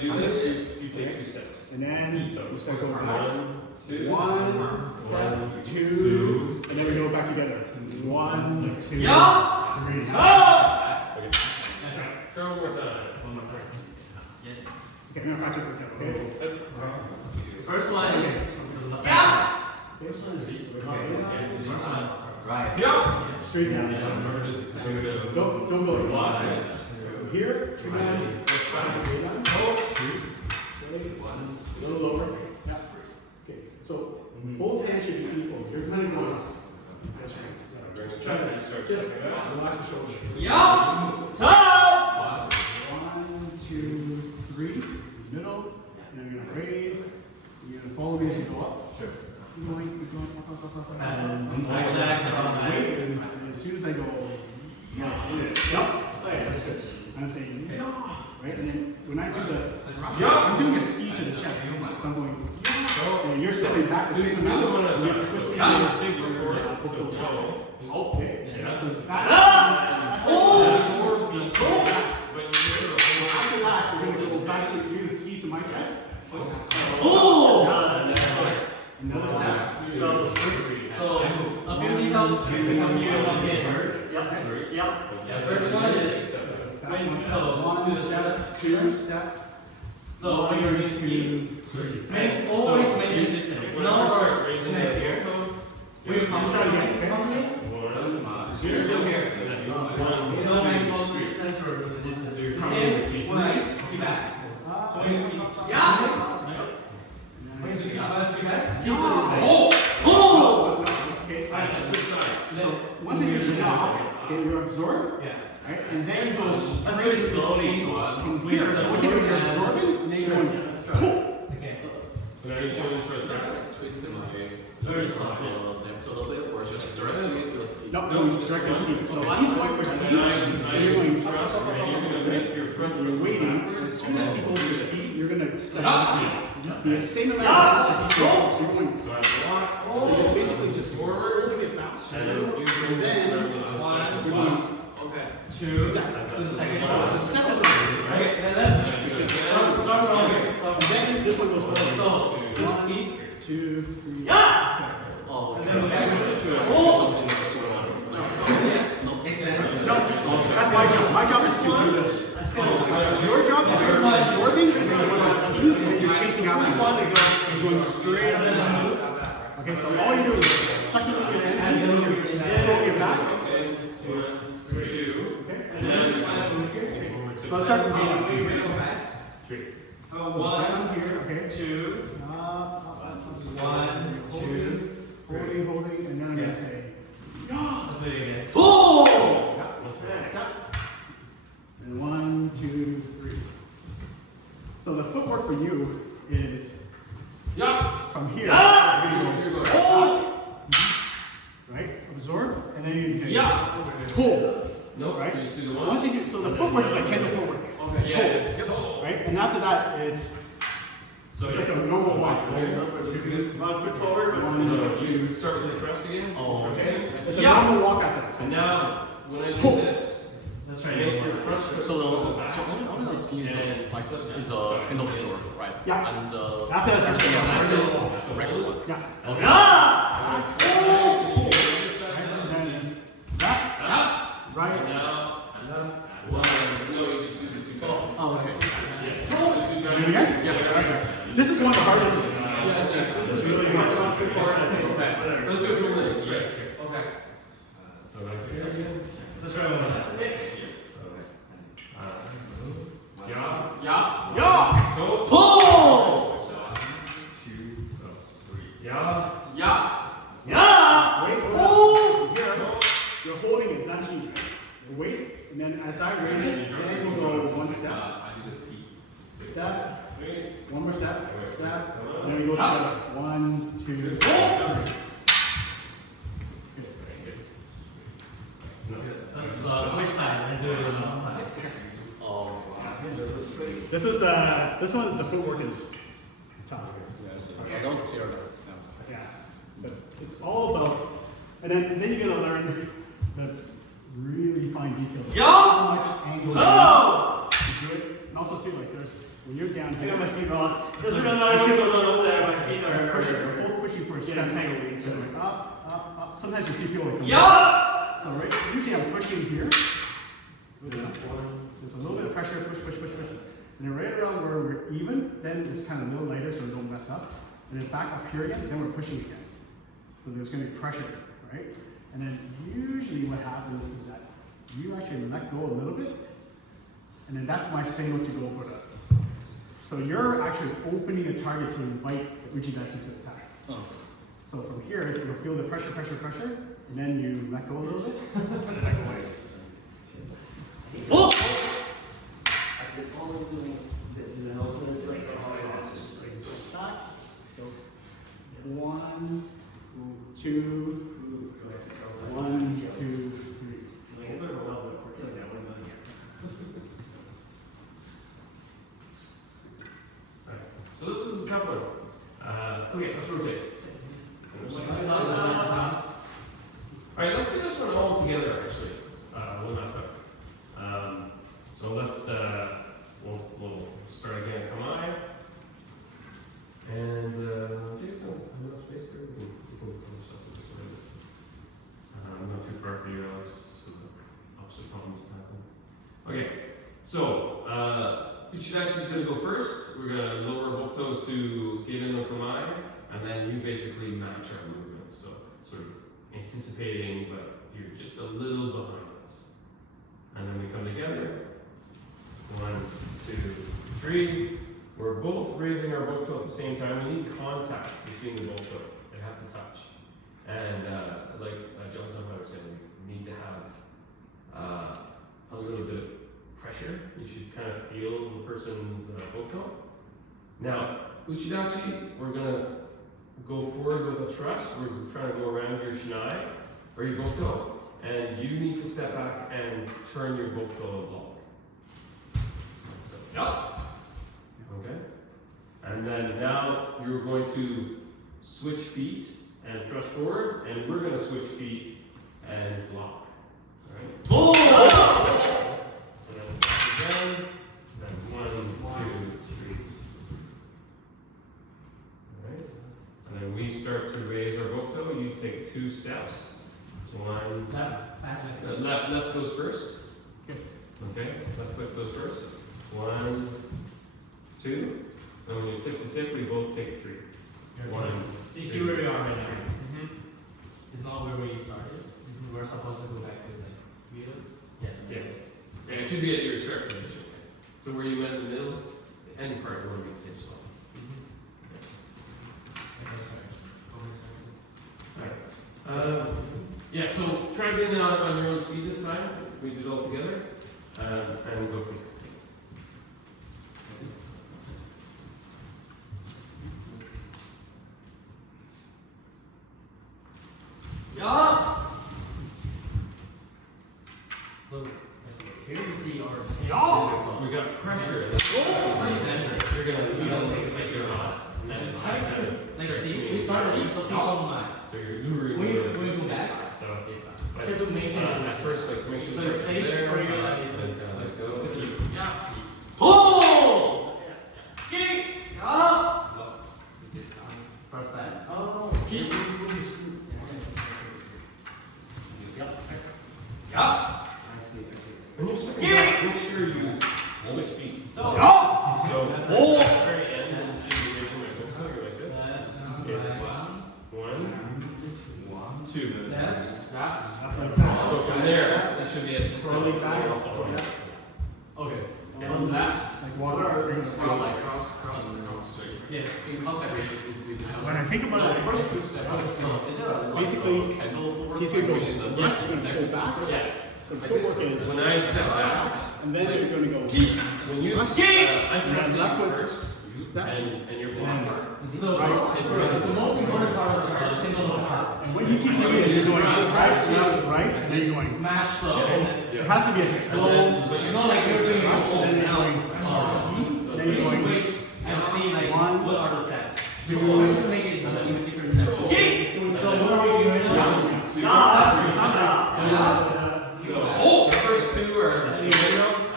do this. You take 2 steps. And then we start going back. 1, 2. 1 step, 2, and then we go back together. 1, 2, 3. Okay. Try one more time. Okay, I'm gonna practice with that, okay? First one is Right. Yeah. Straight down. Don't go. Wide. So here, straight down. Straight down. Straight. A little lower. Yeah. Okay, so both hands should be equal. You're kind of going up. That's right. Just relax the shoulder. 1, 2, 3. Middle. And then we're gonna raise. You're gonna follow me as you go up. Sure. Keep going, up. Wait, and as soon as I go, yup. I'm saying, right? And then when I do I'm doing a ski to the chest. So I'm going, and you're stepping back the same amount. And you're twisting your Okay. Yeah. So that's after that, we're gonna go back to, you're gonna ski to my chest. Another step. so a few details from you on here. Yep. First one is One step, 2 step. so when you're in ski, always maintain distance. No more here. When you come from here, you're still here. You know when you go to distance or the distance. Same when I ski back. So when you ski, when you ski back, keep to the side. Okay. Right, let's switch sides. Then Once you drop, okay, you absorb, yeah. right? And then you go Let's do straight it slowly. from here. So what you're doing, you're absorbing, and then you're going, Okay. Very soft. That's a little bit, or just directly to the speed. no, it's directly ski. So he's going for ski, so you're going, you're waiting, as soon as he goes for ski, you're gonna step the same amount of distance that he's going. So you're going, so you're basically just forward, get bounced, and then you're going, okay. Two. step. To the second So one. the step is over, right? Right? And that's start from here. So And then this one goes forward. so let's ski. 2, 3. Oh, And okay. then we back. Makes sense. No, that's my job. My job is to do this. Your job is to absorbing, and then you're going to ski, and then you're chasing after him. You're going straight up to the house. Okay, so all you're doing is sucking in your energy, and then you're throwing it back. Okay. 1, 2. Okay? And then So let's start from the we beginning. go back. So down here, okay? 2, 1, 2. Holding, and then I'm going to say, Let's do it again. step. And 1, 2, 3. So the footwork for you is Yeah. from here. You're going. Right? Absorb, and then you can Yeah. pull. Nope. Right? You just do the one. Once you do, so the footwork is like Kendo footwork. Okay. Yeah. Right? And after that, it's like a normal walk. Right? 1 foot forward. So you start with the thrust again. Oh, okay. It's a normal walk after this. And now, when I do Pull. this, Let's try Make it. your front foot So go the back. so only the spin is And like flip that is side. end of floor, right? Yeah. And After that's that's the the other regular one. Yeah. And Okay. then square legs, and you do the other side And down. then left, Up. right, And now, one. No, you just do the two times. Oh, okay. Yeah. So two do it times. again? Yeah. Okay. This is one of the hardest ones. Yeah, so This is really hard. Okay, so let's do it from the straight. Okay. So right here. Let's try one more time. Yeah. Yeah. Yeah! Go. Oh! So 3. Yeah. Yeah. Yeah. Wait, oh! Here, you're holding it, it's not cheating. Wait, and then as I raise it, then we'll go one step. Step, one more step, step, and then we go together. 1, 2, 3. Let's switch side and do it on the other side. Oh. This is this one, the footwork is tough. Okay, that was clear though. Yeah, but it's all about, and then you're gonna learn the really fine details. Yo! How much angle Oh! you do it, and also too, like when you're down I here. got my feet on. Just remember, I should go over there. My feet are We're both pushing for a Get center. entangled. So like up, up, up. Sometimes you see people like. Yeah! So right, usually I'm pushing here. There's a little bit of pressure, push, push, push, push. And then right around where we're even, then it's kind of a little lighter so we don't mess up. And then back up here again, then we're pushing again. So there's going to be pressure, right? And then usually what happens is that you actually let go a little bit, and then that's my signal to go for the. So you're actually opening a target to invite the Uchidachi to attack. Oh. So from here, you'll feel the pressure, pressure, pressure, and then you let go a little bit. Oh! And then also it's like that. So 1, 2, 1, 2, 3. So this is a tough one. Okay, let's rotate. Alright, let's do this one all together actually. One last time. So let's we'll start again. Come on. And Jason, enough space there? We can finish up with this one. Not too far for you, Alex, so the opposite problems happen. Okay, so Uchidachi is going to go first. We're going to lower Bokuto to Geiden no Kamae, and then you basically match our movements. So sort of anticipating, but you're just a little behind us. And then we come together. 1, 2, 3. We're both raising our Bokuto at the same time. We need contact between the Bokuto. They have to touch. And like John Senpai was saying, we need to have a little bit of pressure. You should kind of feel the person's Bokuto. Now, Uchidachi, we're going to go forward with a thrust. We're trying to go around your shinai or your Bokuto. And you need to step back and turn your Bokuto log. So, yeah. Okay. And then now you're going to switch feet and thrust forward, and we're going to switch feet and block. Alright? Oh! And then back again. Then 1, 2, 3. Alright. And then we start to raise our Bokuto. You take 2 steps. 1. Left goes first. Okay. Left foot goes first. 1, 2. And when you tip to tip, we both take 3. 1. So you see where we are right now. It's not where we started. We're supposed to go back to like middle. Yeah. Yeah, it should be at your start position. So where you met in the middle, the end part, you want to be the same spot. Yeah, so try to get it on your own speed this time. We do it all together. And go from there. Yeah! So here we see our We got pressure. That's pretty dangerous. You're gonna take pressure off. And then try to like see we started so people don't mind. So you're luring. When we go back, So it's Try to maintain At it. first, like, make sure So it's it's right safe there, for you, and and it's- then kind of let it go. Yeah. Pull! Kick! Up! First time. Oh, kick. Yeah. I see. When you're stepping Skip! back, make sure you switch feet. Yeah. So, at the very end, you should be raising my hook toe, you're like this. It's one, two. Left. That's like that. So from there, that should be at this Rolling distance. back. Okay. And On left, like walk what are bring the cross, feet. cross. Yes. In contact with each other. When I think about it, The first two steps, is there a Basically, Kendall footwork? he's gonna go, which is a yes, you're gonna next pull back. Yeah. So the like footwork this. is, When I step back, and then you're gonna go when you Left. I And trust then you left foot, first, step. and you're And- back. So, Right. it's the most important part of the single part. And what you keep doing is you're going right, left, right, and then you're going. Mash flow. It has to be a slow. It's not like you're doing Thrust, muscle and then you're now. going. So Then you're you going. wait and see like One, what are the steps. two, So we're going to make it even different steps. So what are we doing right now? So, the first two are and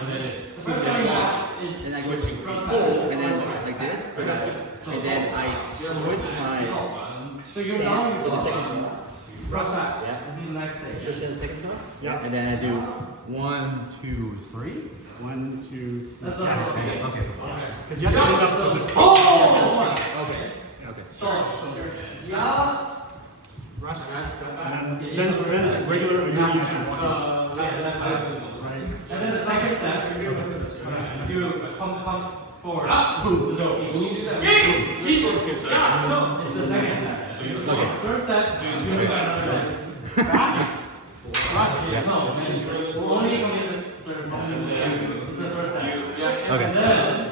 then it's The first time match is Then I go switching pull, feet. and then like this, and then I switch my so you're stance down for the second cross. cross back. Yeah. This is the next stage. Switch to the second cross. Yeah. And then I do 1, 2, 3. 1, 2. That's the Yes. first. Okay. Because you have to end up with the Oh! Okay. Okay. So, yeah. rest. And then it's regular unison walking. Right. And then the second step, you pump forward. Boom. So when you do that, Skip! first one seems like It's the second step. so you Okay. First step, you swing back. Back. Thrust. no, we'll only complete the third step. It's the first step. Yeah. Okay. And then,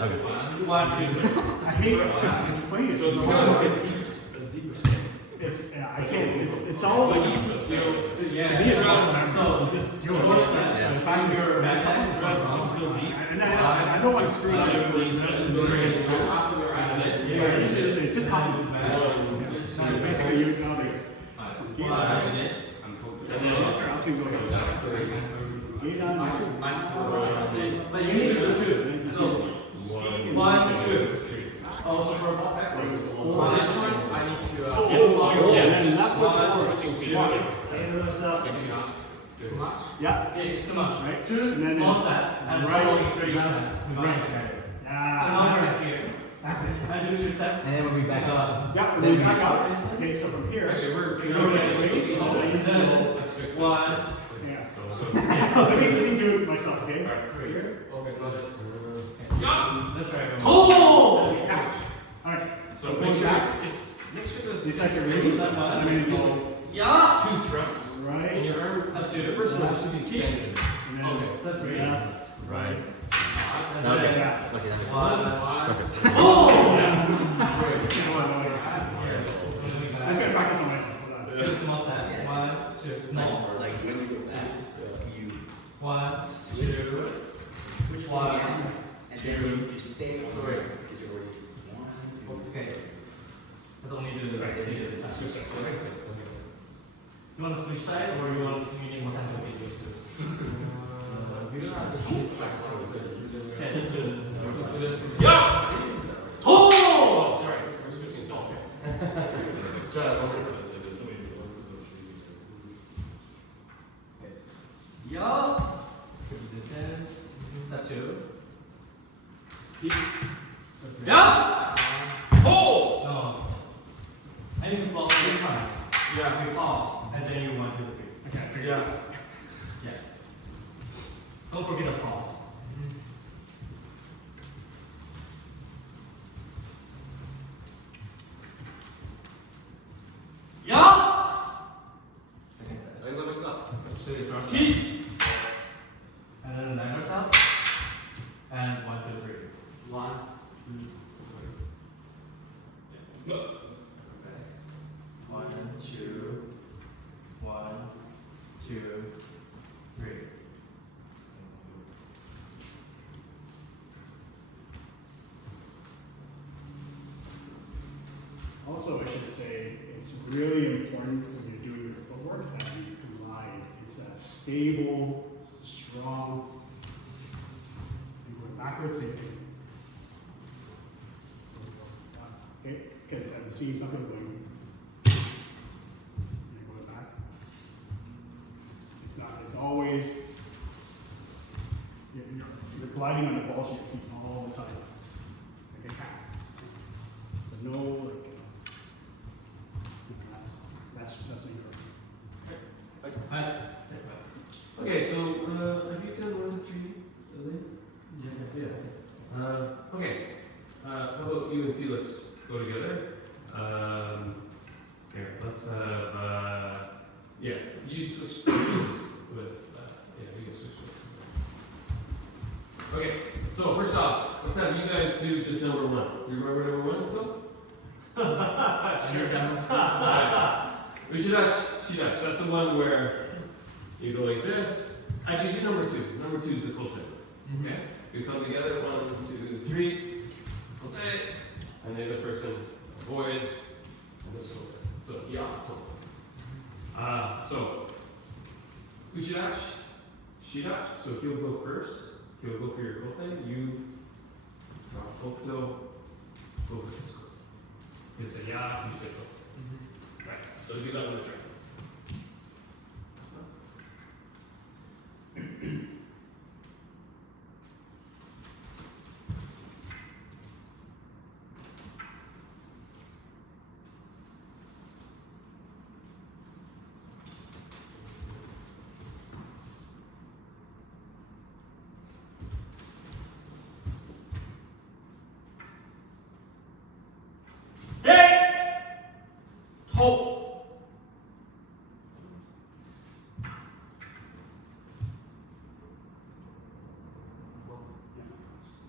Okay. 1, 2, 3. I hate explaining it. So it's kind of like a deeper space. It's, I can't, it's all like, to me it's awesome. So, Just do it. Yeah. So if I'm Your back something, side It's still deep. and I don't want to screw it up. Yeah, just copy it. So basically you know this. And then I'll go ahead. Get on. but you need to do two. So, 1, 2. Oh, so for a ball back, One, this one, I need to. And then just left foot forward. switching feet. Yeah. Yeah, it's too much. Right. Choose And then small it's step and right, following 3 left, steps. right. So Yeah. now That's we're it. here. That's it. And do 2 steps. And then when we back up, Yeah, and then then we back up. Okay, so from here. Actually, we're. Let's fix that. 1. Yeah. Let me do it myself, okay? Alright, Right here. Okay, go ahead. That's right. Oh! Alright. So make sure make sure this. These guys are released. And then you go Yeah. Two thrusts. And right. your arm, That's the two. first one should be extended. And then Okay. That's 3. left, right. And okay. then Yeah. Okay, that makes sense. 1. Perfect. I just gotta practice on my own. Hold on. 2 small steps. 1, 2. Small. Like when you go back, you 1, 2. switch One. again, and then you stay over it because you're already 1, 2. Okay. Let's only do the right. This is Switch up. That makes sense. You want to switch side or you want to need more time to be used to? Okay, just do it. Yeah! Oh! Sorry, we're switching sides. Yo! Descend. Step 2. Speed. Yeah! Oh! No. I need to block 3 times. Yeah. We pause, and then you 1, 2, 3. Okay, I figured. Yeah. Yeah. Don't forget to pause. Yeah! Second step. I never stop. Ski! And then never stop. And 1, 2, 3. 1, 2, 3. Okay. 1, 2, 1, 2, 3. Also, I should say, it's really important when you're doing your footwork that you glide stable, strong. And going backwards, same thing. Okay, because I'm seeing something going. And going back. It's not. It's always. You're gliding on the balls of your feet all the time, like a cat. But no, like, that's incorrect. Hi. Okay, so have you done 1 to 3, Lily? Yeah. Okay. How about you and Felix go together? Here, let's have. Yeah, you switch places with. Yeah, we can switch places. Okay, so first off, let's have you guys do just number 1. Do you remember number 1 still? Sure. We should that's the one where you go like this. Actually, do number 2. Number 2 is the cool tip. Okay? You come together, 1, 2, 3. Okay. And the other person avoids. And this one. So, yeah, totally. So, Uchidash, Shidash. So he'll go first. He'll go for your kote. You drop kokuto. Go for his kote. He'll say ya, you say kote. Right. So do that one try.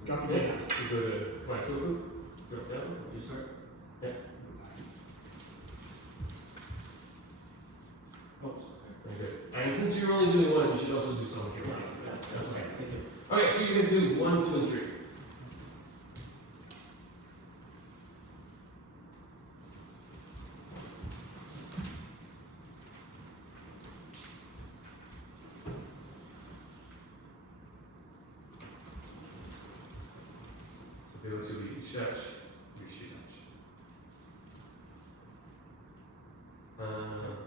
Drop the Okay. down. You go to Waikoku. Drop down. You start. Yeah. Oh, sorry. Very good. And since you're only doing 1, you should also do something here. That's okay. Okay, so you guys do 1, 2, and 3. So those will be Ishash, Yushidash.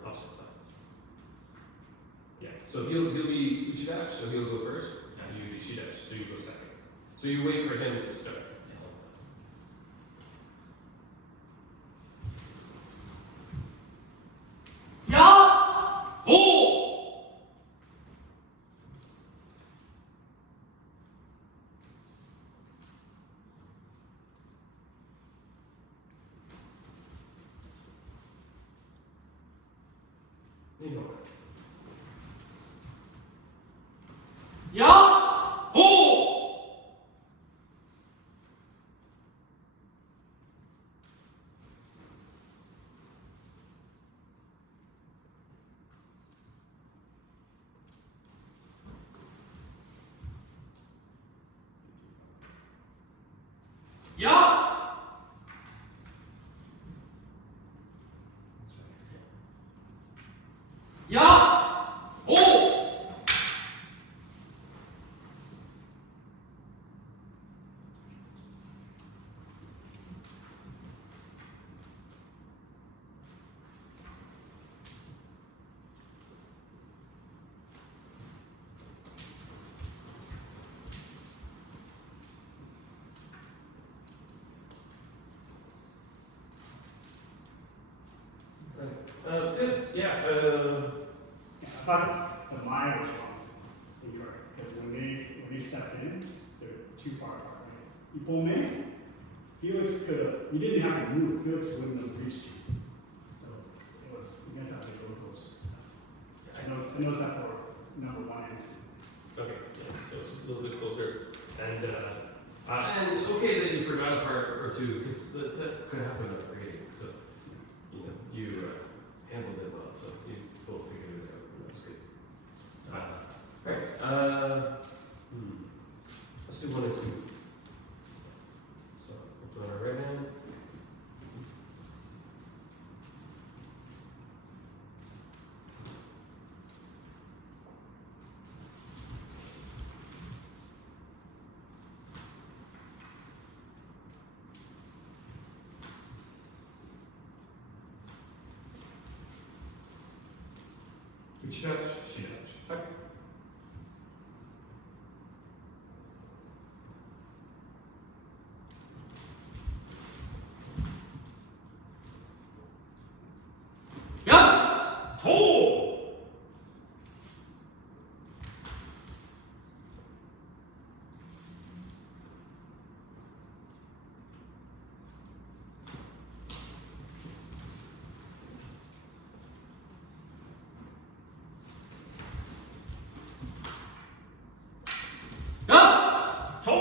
Opposite sides. Yeah, so he'll be Uchidash, so he'll go first, and you be Shidash, so you go second. So you wait for him to start. You know it. Good. Yeah. I thought the mine was wrong, incorrect, because when they stepped in, they're too far apart. Right? Ipome, Felix could have. You didn't have to move. Felix wouldn't have reached you. So it was. I guess I have to go closer. I noticed that for number 1 and 2. Okay. Yeah, so it's a little bit closer, and okay that you forgot a part or 2 because that could happen at grading. So you handled it well. So you both figured it out. And that was good. Right. Let's do 1 and 2. So we'll put on our right hand. Uchidachi, shidachi. Hai. Yeah! To! Yeah! To!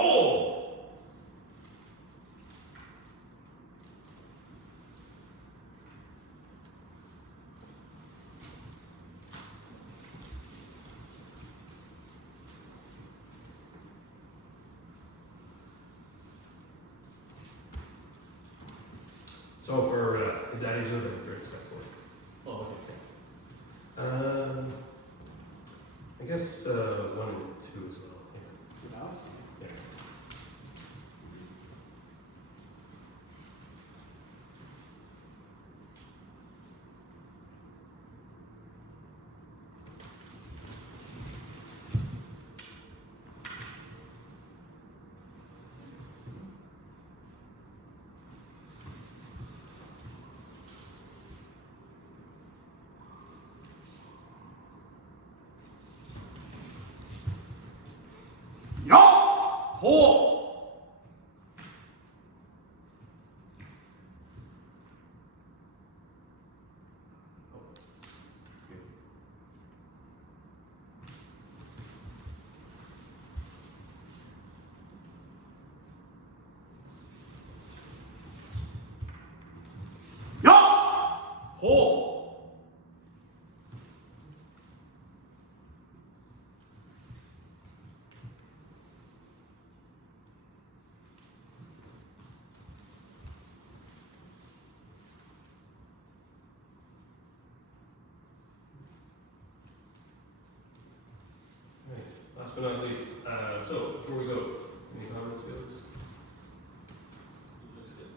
So for Daddy Joe, then for step 4. Oh, okay. I guess 1 and 2 as well. Without? Yeah. Yo! Ho! Yo! Ho! Right. Last but not least, so before we go, any comments, Felix? Looks good.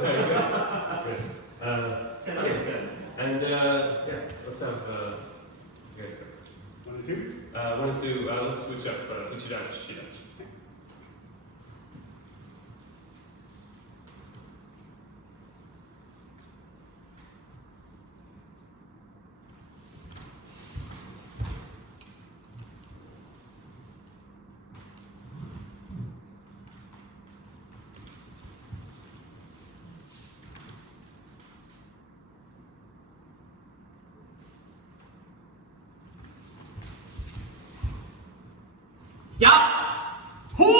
Very good. Good. 10 out of 10. And yeah, let's have you guys go. 1 and 2? 1 and 2. Let's switch up. Uchidachi, shidachi. Ya! Ho!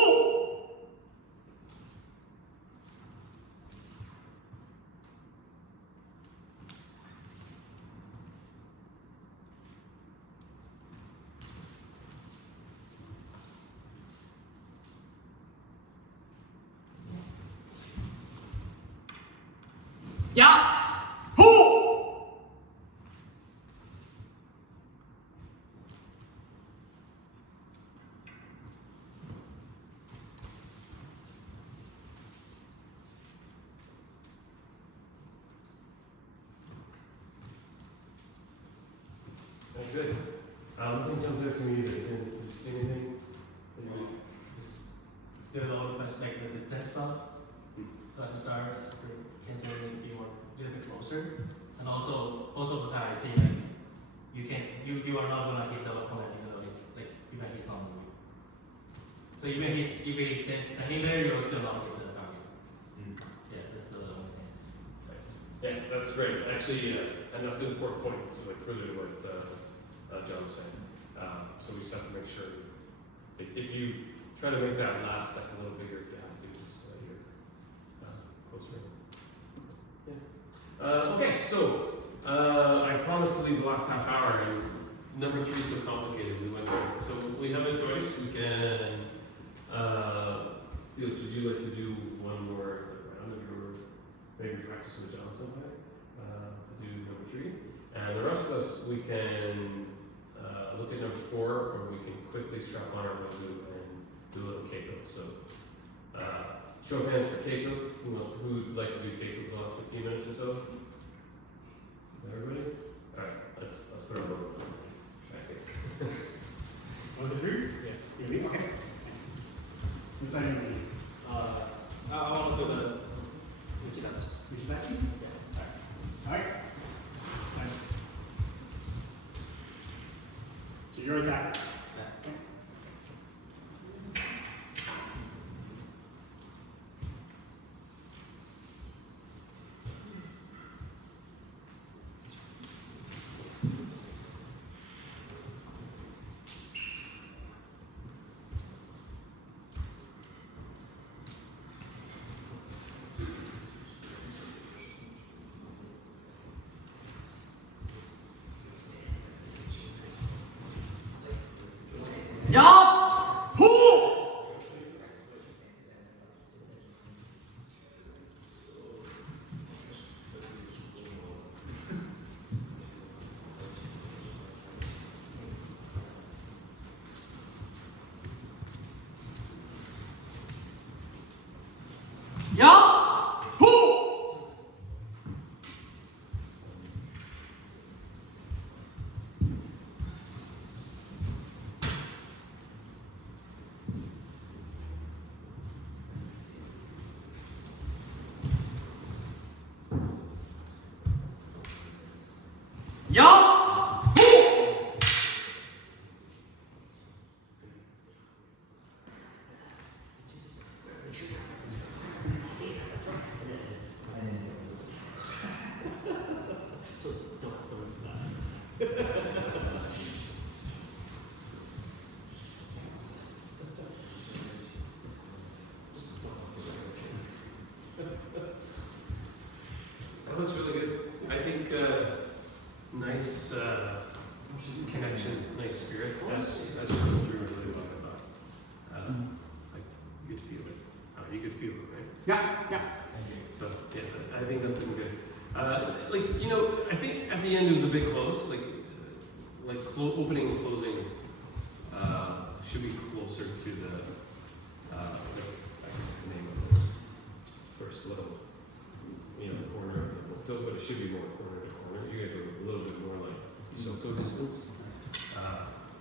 Ya! Ho! Very good. Nothing jumped out to me either. Did you see anything? that you would- Still all like the distance stuff. So at the start, you can say need to be more a little bit closer. And also most of the time I see like you are not gonna hit the opponent even though he's like even he's not moving. So even if he's standing there, you'll still not hit the target. Yeah, that's the only thing. Yes, that's great. Actually, and that's an important point, like further to what John was saying. So we just have to make sure, if you try to make that last step a little bigger, if you have to, just you're closer. Yeah. Okay, so I promised to leave the last half hour, and number 3 is so complicated. We went through. So we have a choice. We can. Felix, would you like to do one more round of your maybe practice with John sometime? To do number 3, and the rest of us we can look at number 4, or we can quickly strap on our Mozu and do a little Keiko. So show of hands for Keiko. Who would like to do Keiko for the last 15 minutes or so? Everybody? your attack. 야! 호! 야! 호! 야! 호! That looks really good. I think nice connection, nice spirit. That shone through really well. I thought. Like you could feel it. You could feel it, right? Yeah. So yeah, I think that's looking good. Like you know, I think at the end it was a bit close. Like opening and closing should be closer to the I think the name of this first little corner of the book, but it should be more corner to corner. You guys are a little bit more like Isoko distance.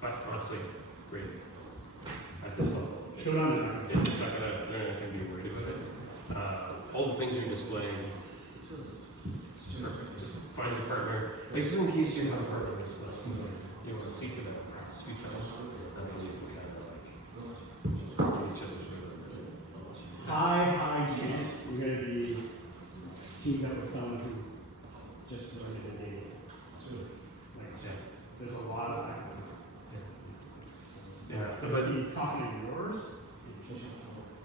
But honestly, great at this level. Showdown. Yeah, it's not gonna, they're not gonna be worried about it. All the things you're displaying, it's perfect. Just find a partner. Like just in case you have a partner that's less familiar, you want to seek it out practice a few times, and then you can kind of like each other's rhythm. High chance you're going to be teamed up with someone who just learned it a day. Like, there's a lot of that. Yeah, So but be confident in yours.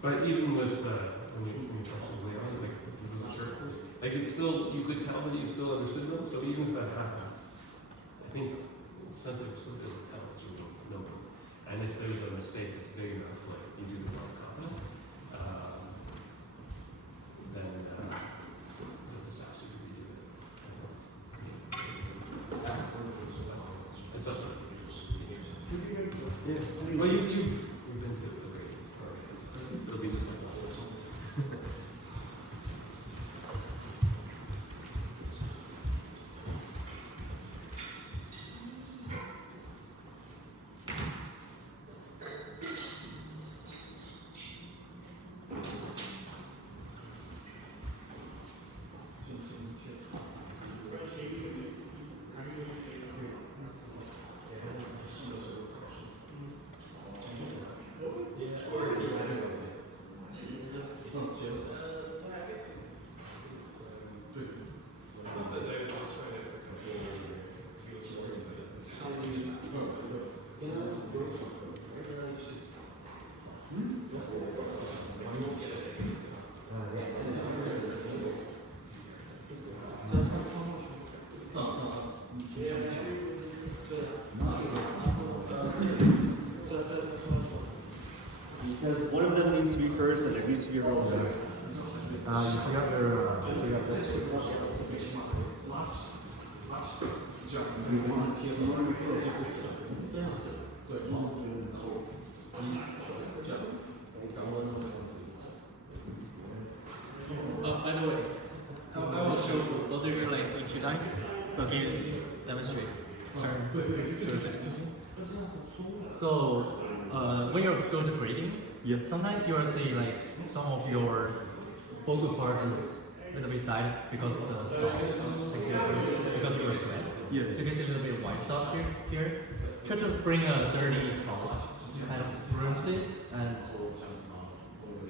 even with when you talk to Leon, like he wasn't sure at first, like it's still you could tell that you still understood them. So even if that happens, I think sensitive still be able to tell that you don't know them. And if there's a mistake that's big enough, like you do the wrong Kata, then they'll just ask you to redo it. It's up to you. Yeah. Well, you've been to a great parties. It'll be just like last time. Because one of them needs to be first and it needs to be rolled. By the way, I will show both of you like 2 times. So can you demonstrate? Turn. So when you're going to grading, sometimes you are seeing like some of your vocal part is a little bit died because of the salt, like because of your sweat. Yeah. So you can see a little bit of white spots here. Try to bring a dirty cloth, kind of rinse it and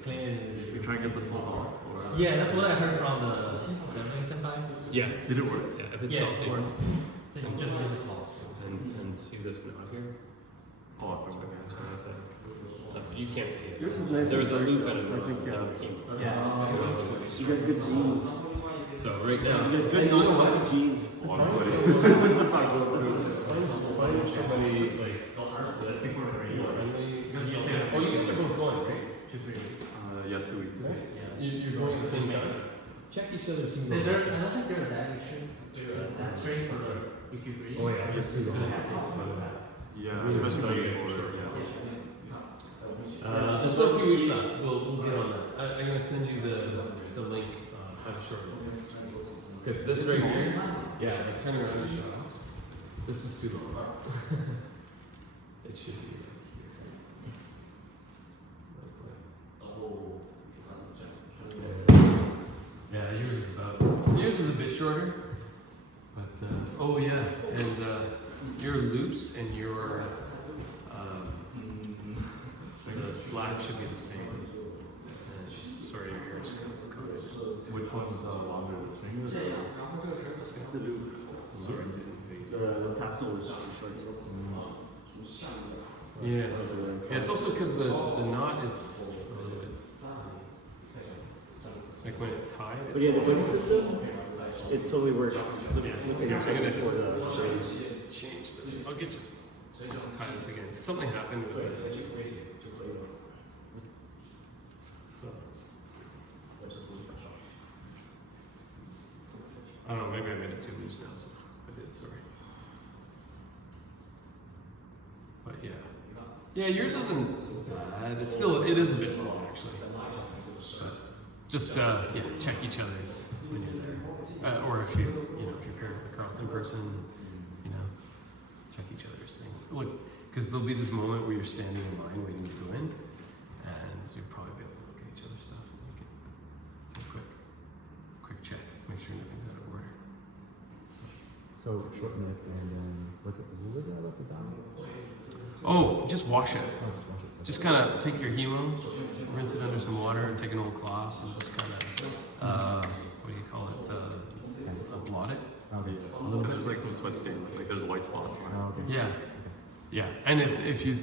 clean it. You try and get the salt off? Or? Yeah, that's what I heard from the Ling senpai. Yeah. Did it work? Yeah, if it's Yeah, salty. it works. So you just use a cloth. And see this knot here? Oh, So that's it. You can't see it. Yours is nice. There's a loop and a I think, Yeah. you got good genes. So right now, You got good non-salty genes. Oh, I'm sweaty. find somebody like Before the rain. friendly. Because you say, Oh, you guys are both going, right? 2-3 weeks. Yeah, 2 weeks. You're going at the same time. Check each other's emails. There's, I don't think there's that issue. That's straight for the EQ3. Oh, yeah. It's just gonna have to do that. Yeah, especially for There's still a few weeks left. We'll get on that. I'm gonna send you the link shortly. Because this right here, yeah, like turn around and show us. This is too long. It should be right here. Yeah, yours is a bit shorter. But oh yeah, and your loops and your the slack should be the same. Sorry, your hair is covered. which one's longer, the string or The loop. Sorry, it didn't fade. The tassel is short. Yeah. Yeah, it's also because the knot is a little bit like when it tied. But yeah, the button system, it totally works. Yeah, We can check it for the change this. I'll get you. Let's tie this again. Something happened with it. So. I don't know, maybe I made it too loose now, so I did, sorry. But yeah. Yeah, yours isn't bad. It's still, it is a bit long actually. But just, yeah, check each other's when you're there. Or if if you're paired with a Carlton person, check each other's thing. Look, because there'll be this moment where you're standing in line waiting to go in, and you'll probably be able to look at each other's stuff and make it a quick check, make sure nothing's out of order. So short neck and then what was that about the down? Oh, just wash it. Just kind of take your hemo, rinse it under some water, and take an old cloth and just kind of, what do you call it? Blot it. Okay. Because there's like some sweat stains, like there's white spots on it. Oh, okay. Yeah, yeah. And if you,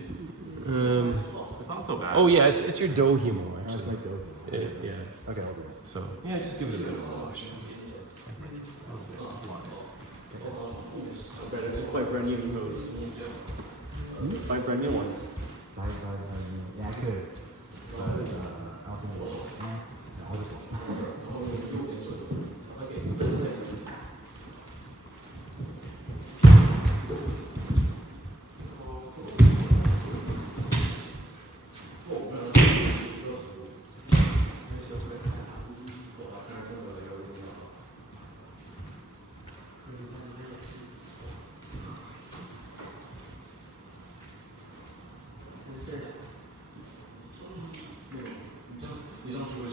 It's not so bad. oh yeah, it's your dough hemo That's actually. like the Yeah. okay, I'll do it. So yeah, just give it a bit of a wash. Like rinse it a little bit, blot it. better just buy brand new hose. Buy brand new ones. Yeah, I could. I'll do it. I'll do it. 이 정도로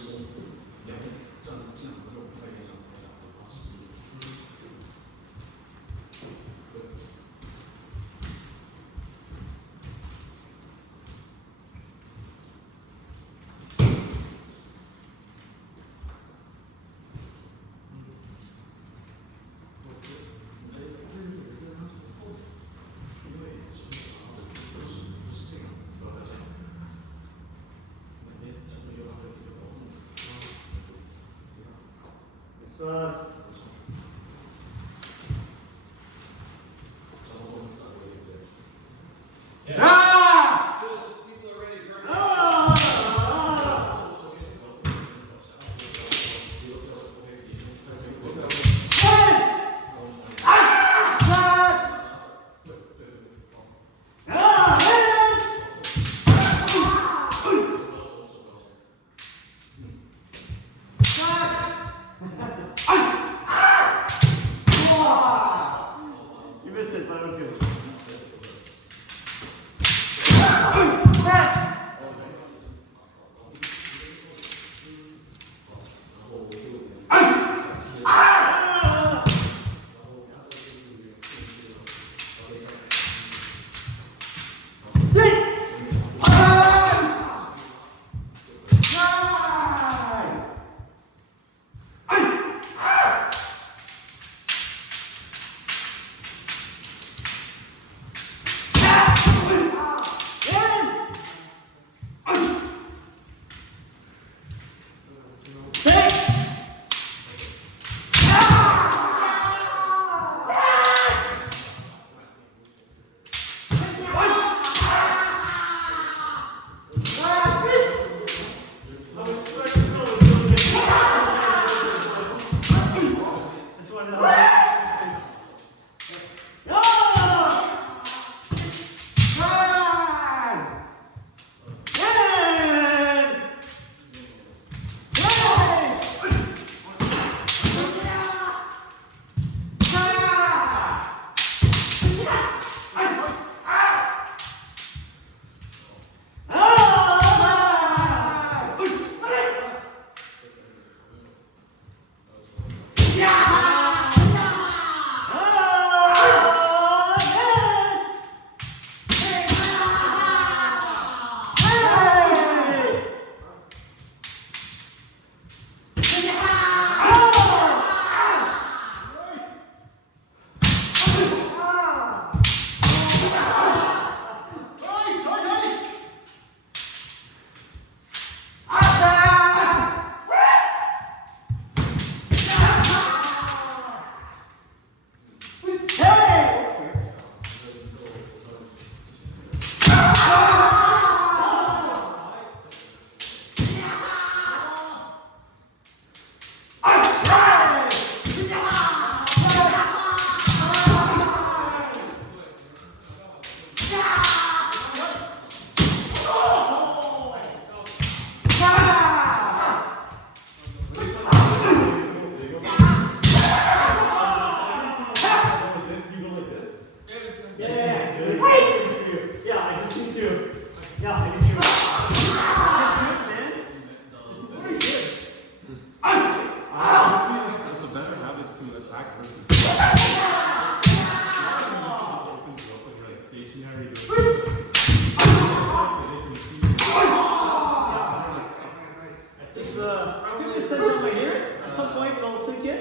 Yeah, I just need to. Yeah, I need to. It's a better habit to attack versus. Stationary. It's 50 cents over here. At some point, it'll sink in.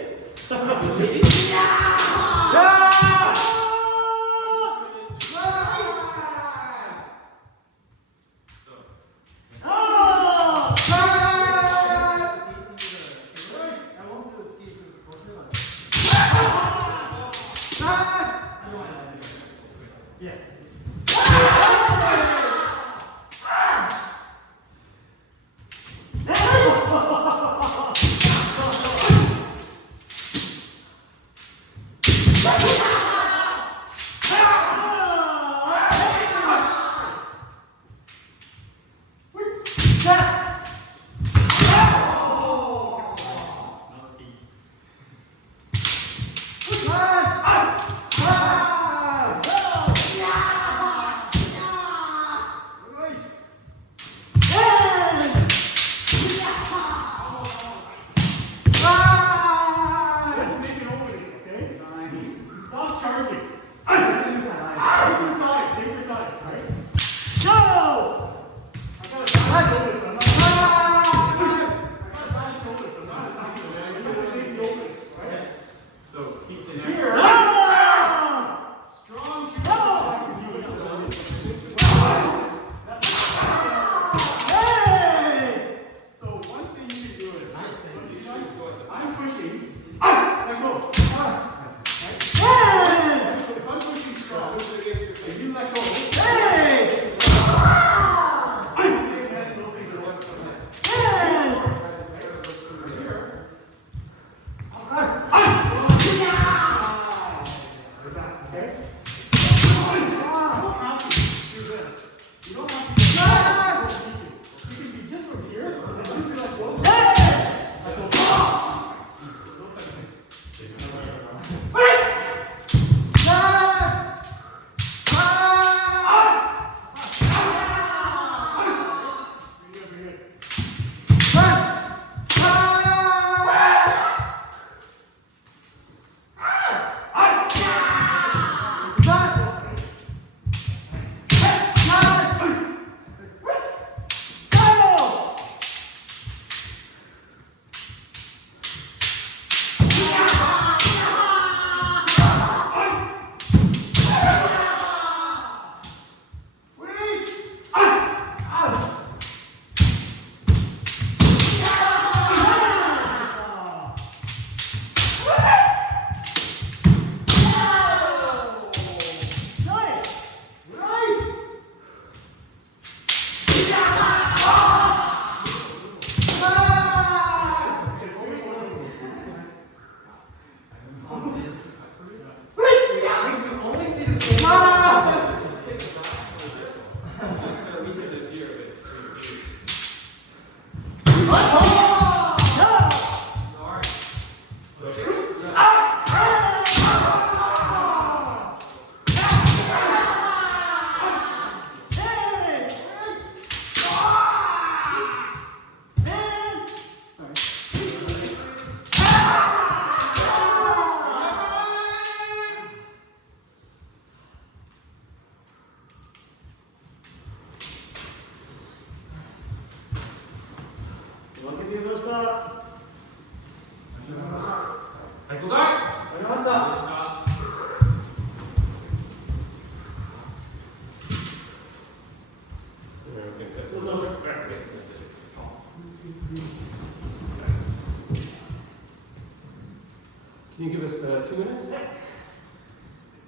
Can you give us 2 minutes?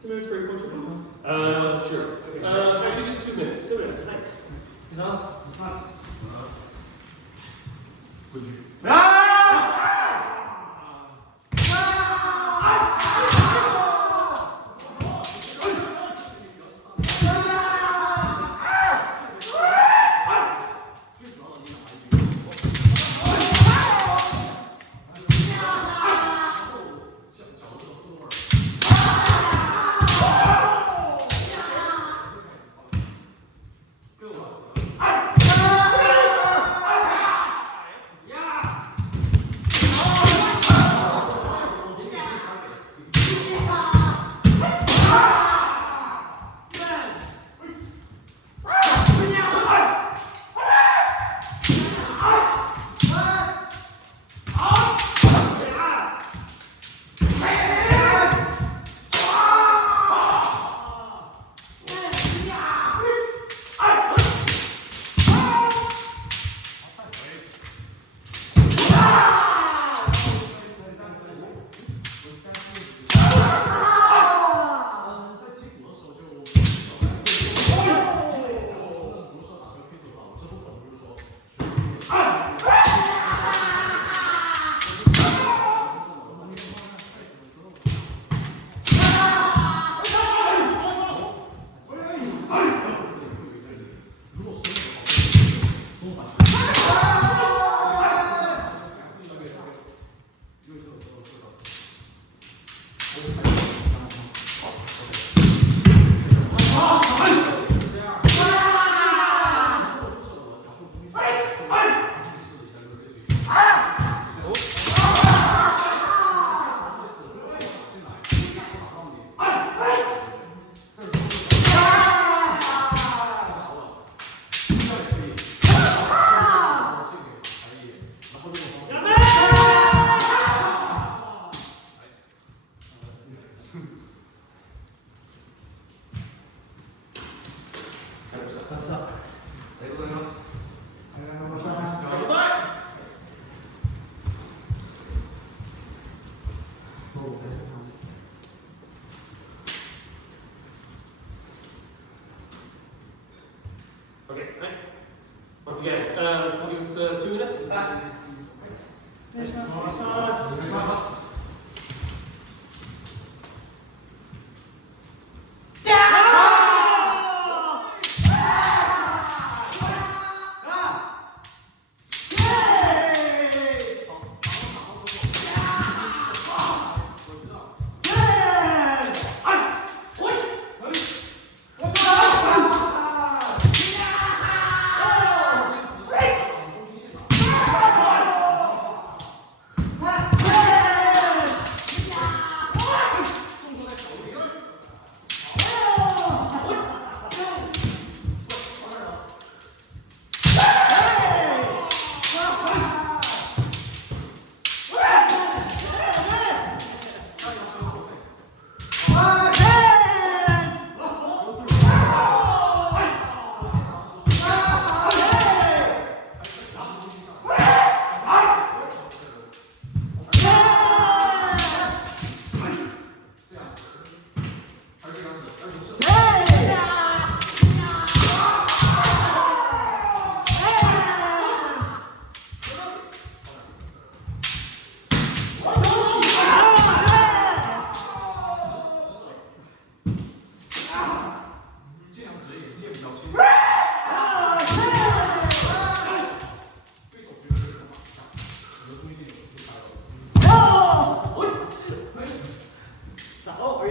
2 minutes for your coach. Sure. Actually, just 2 minutes. 2 minutes. Would you? Yeah! りがとうございます。Okay, right. Once again, we'll give us 2 minutes. お願いします。お願いします。お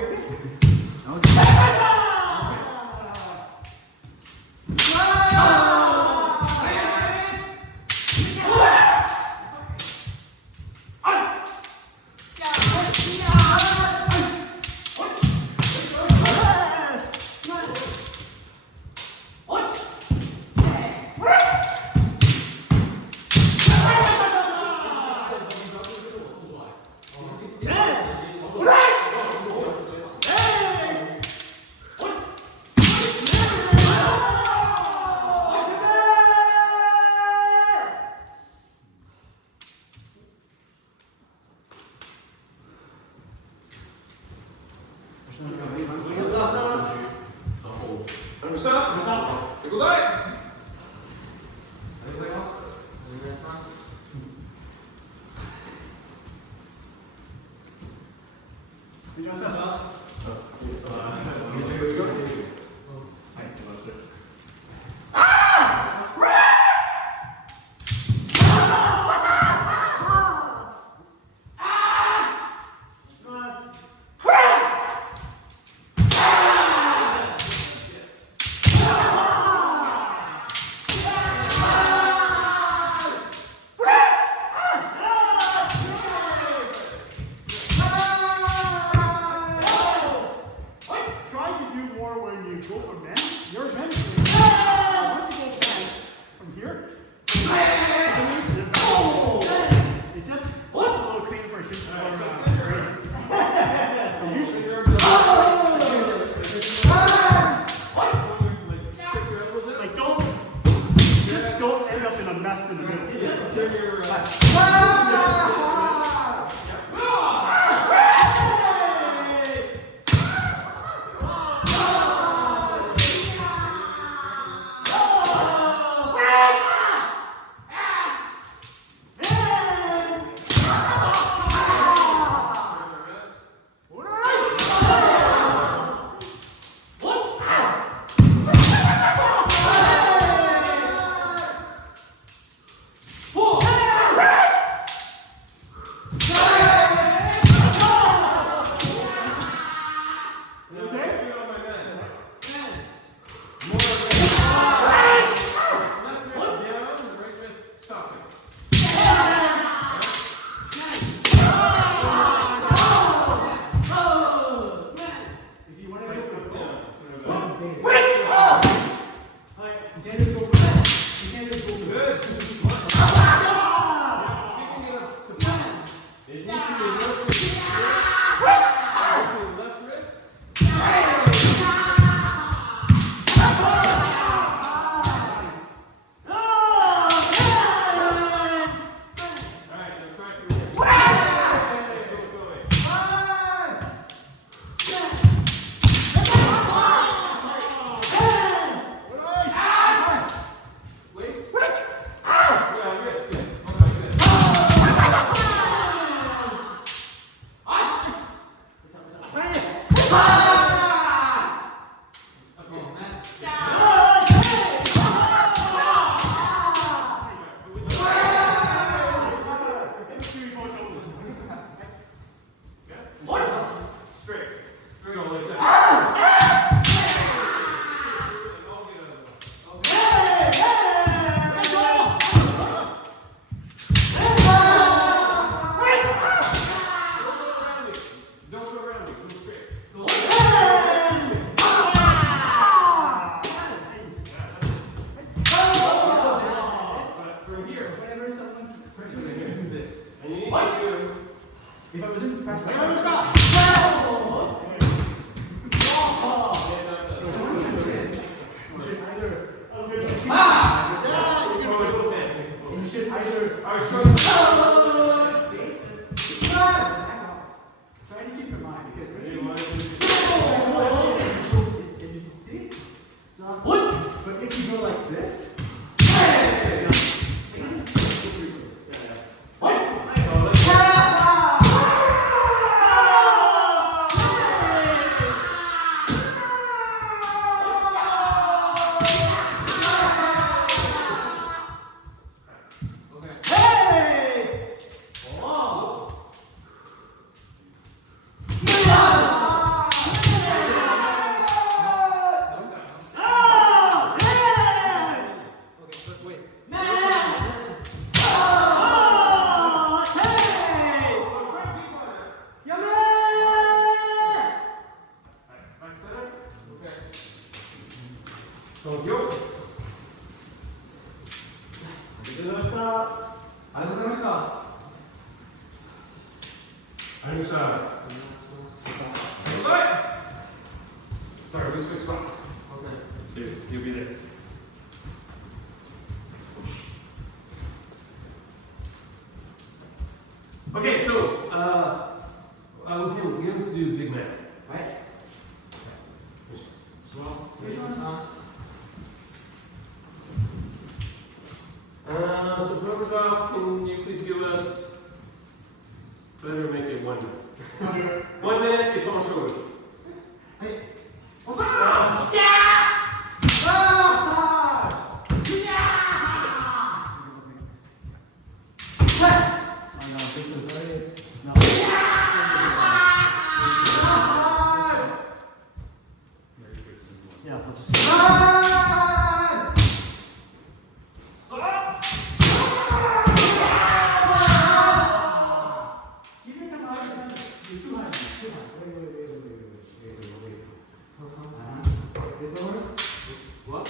go like that. Don't go around me. Go straight. Go from here. Whenever someone pressures me to do this, And you need to do. if I was in fast, like, Never stop. if someone comes in, you should either, you should either, Our short. try to keep your mind because see? It's not, but if you go like this, Sorry, we switched spots. Okay. So you'll be there. Okay, so I was going to do the big man. right? So whoever's off, can you please give us, better make it 1 minute. 1 minute, et comment je fais? What?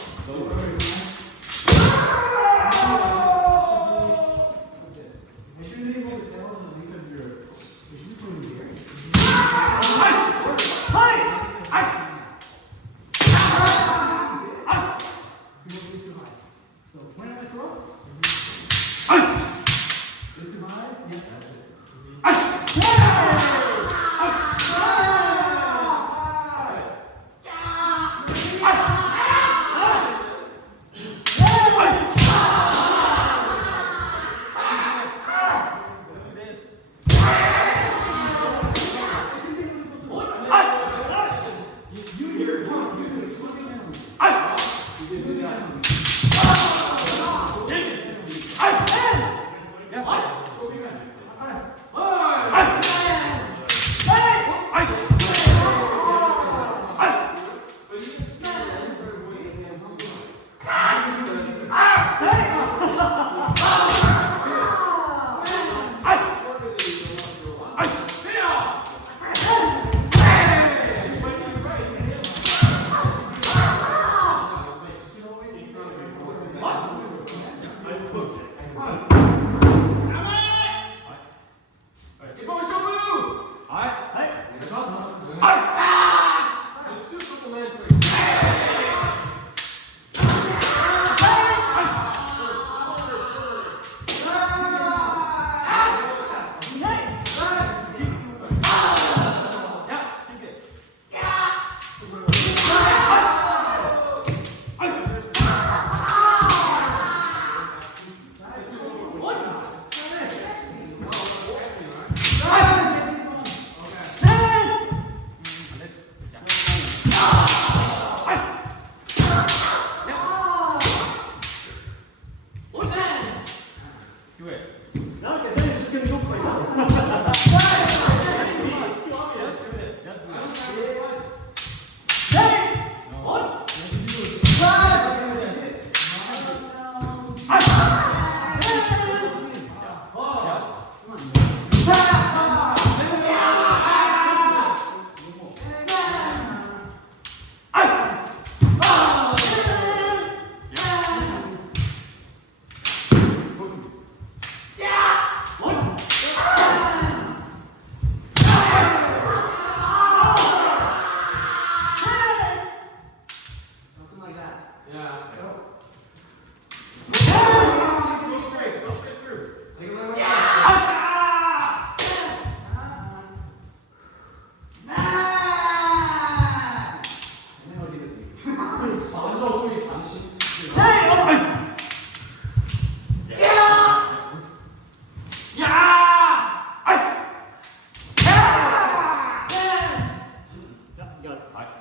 So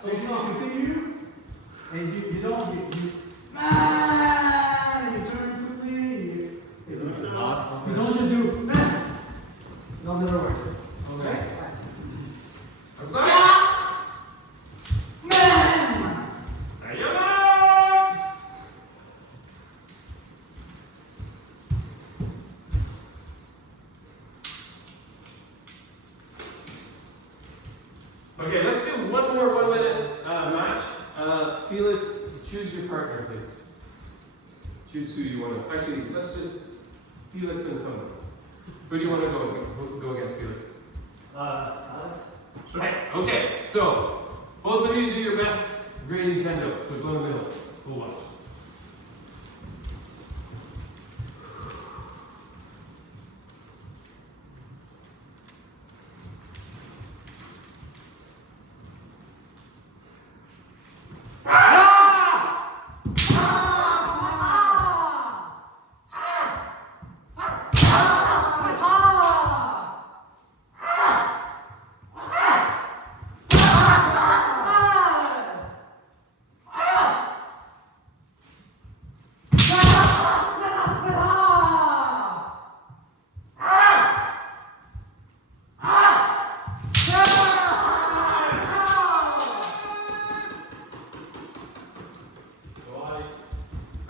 you continue, and you don't man, you turn quickly. You don't just do man. No, never work. Okay. Okay, let's do one more 1 minute match. Felix, choose your partner, please. Choose who you want to. Actually, let's just Felix and someone. Who do you want to go against, Felix? Alex. Sure. Okay, so both of you do your best grading kendo. So go in the middle. We'll watch.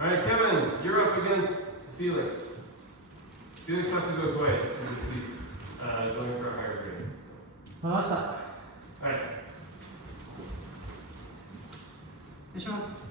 All right, Kevin, you're up against Felix. Felix has to go twice because he's going for a higher grade. All right. お願いします。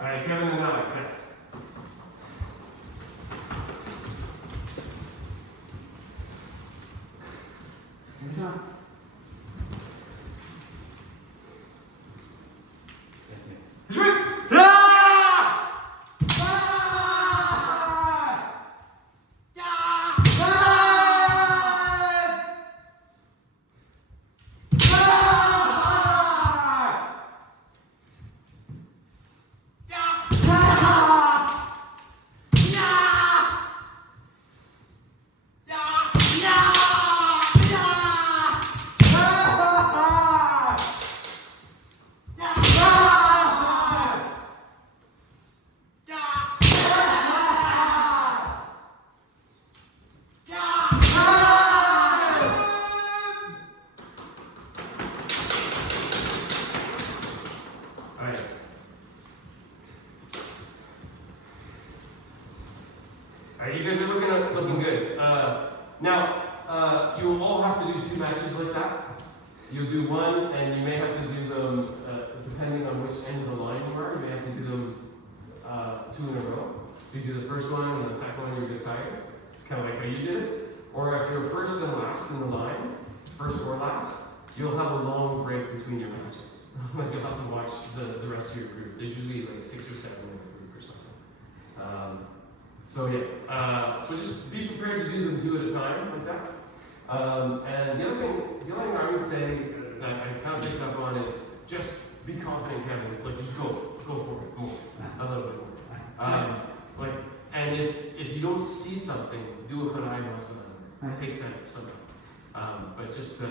All right, Kevin and Alex next. Alright, you guys are looking good. Now, you will all have to do 2 matches like that. You'll do one, and you may have to do them, depending on which end of the line you are, you may have to do them 2 in a row. So you do the first one, and the second one you get tired. It's kind of like how you did it. Or if you're first and last in the line, first or last, you'll have a long break between your matches. Like you'll have to watch the rest of your group. There's usually like 6 or 7 in a group or something. So yeah, so just be prepared to do them 2 at a time, like that. And the other thing I would say that I kind of picked up on is just be confident, Kevin. Like just go for it more, a little bit more. And if you don't see something, do a Hanai Masana. Take something. But just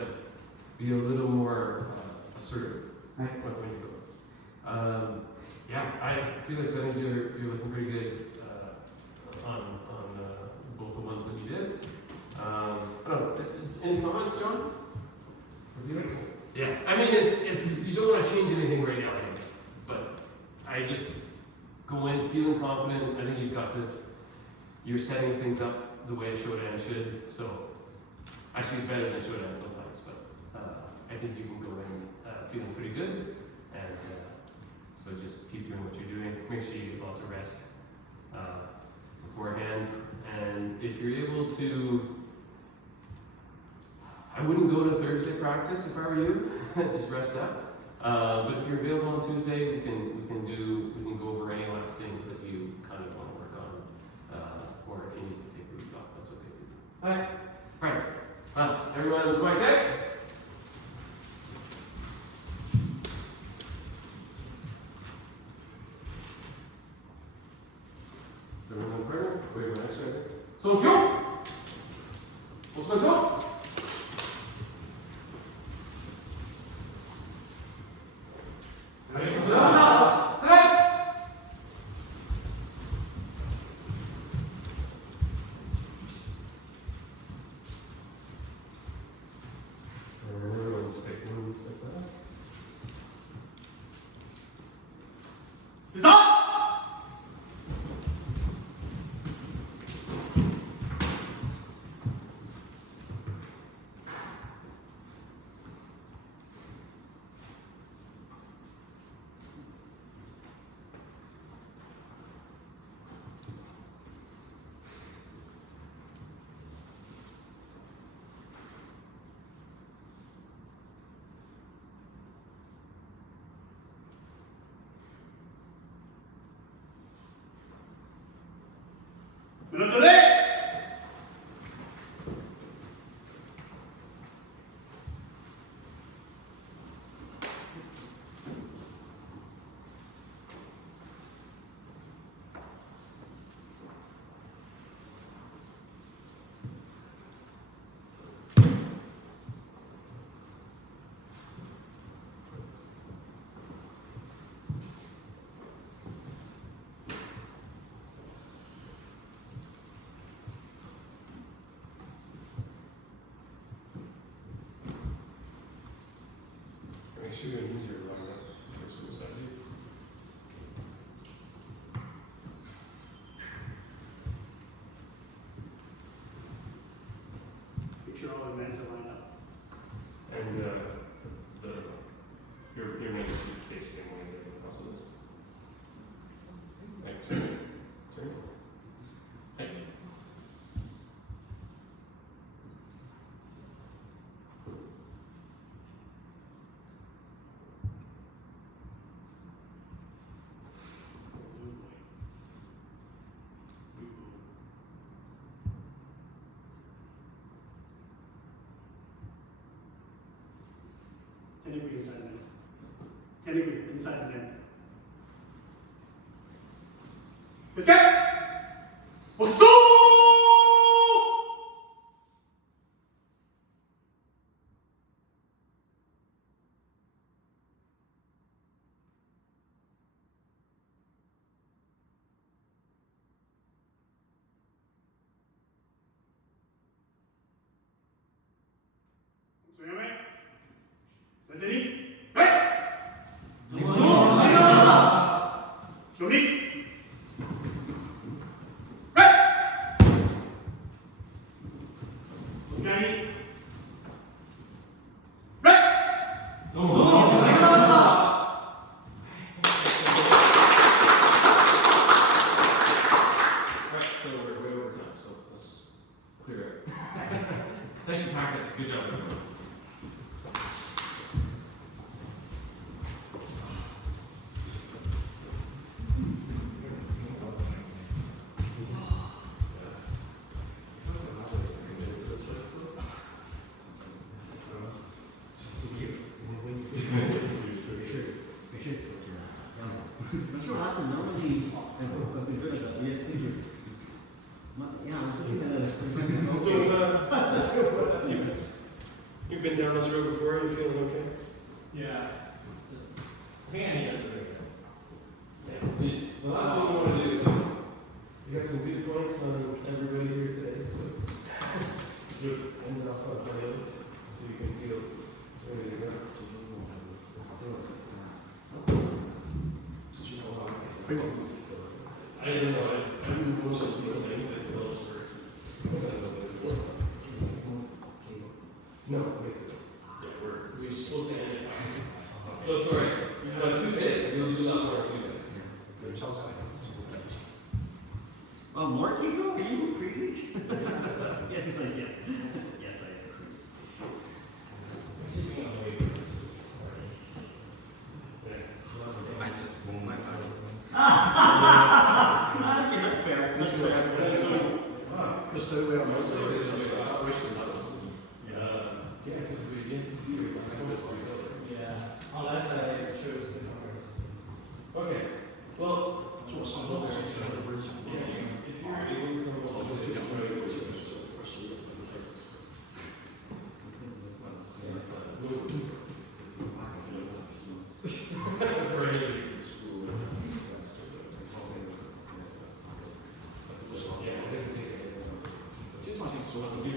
be a little more assertive when you go. Yeah, Felix, I think you're looking pretty good on both the ones that you did. Any comments, John? Yeah, I mean it's you don't want to change anything right now, I guess. But I just go in feeling confident. I think you've got this. You're setting things up the way Shodan should. So actually better than Shodan sometimes, but I think you can go in feeling pretty good. And so just keep doing what you're doing. Make sure you get lots of rest beforehand. And if you're able to, I wouldn't go to Thursday practice if I were you. Just rest up. But if you're available on Tuesday, we can go over any last things that you kind of want to work on, or if you need to take the week off, that's okay too. Alright, right. Everyone, quiet. Everyone, prayer. Wait, what next? So, go. What's the go? Minuto de Make sure you use your right first one side. make sure all the events are lined up. And your name should face the same way as everyone else's. Like, turn. Hey. Technically inside the net. Technically inside the net. Escape! Osso! Suyame. Sensei. Right! Shuri. Right! Sky. Right! Alright, so we're way over time, so let's clear it. Thanks for practice. Good job. You've been down this road before, you feeling okay? Yeah. Just, I think I need to do this. Yeah. The last thing you want to do, you got some good points on everybody here today, so end it off on a play so you can feel ready to go. I don't know, I do most of the things that goes first. No, we have to. Yeah, we're supposed to end it. So sorry, Tuesday, we'll do a lot more on Tuesday. Oh, more Kiko? Are you crazy? Yeah, he's like, yes. Yes, I am crazy. Okay, that's fair. That's fair. Just so we have most of it. Yeah, because we didn't see it last time. Yeah, unless I choose the number. Okay, well, So what's some of those things that are words? if you're able to come up with a It seems like it's sort of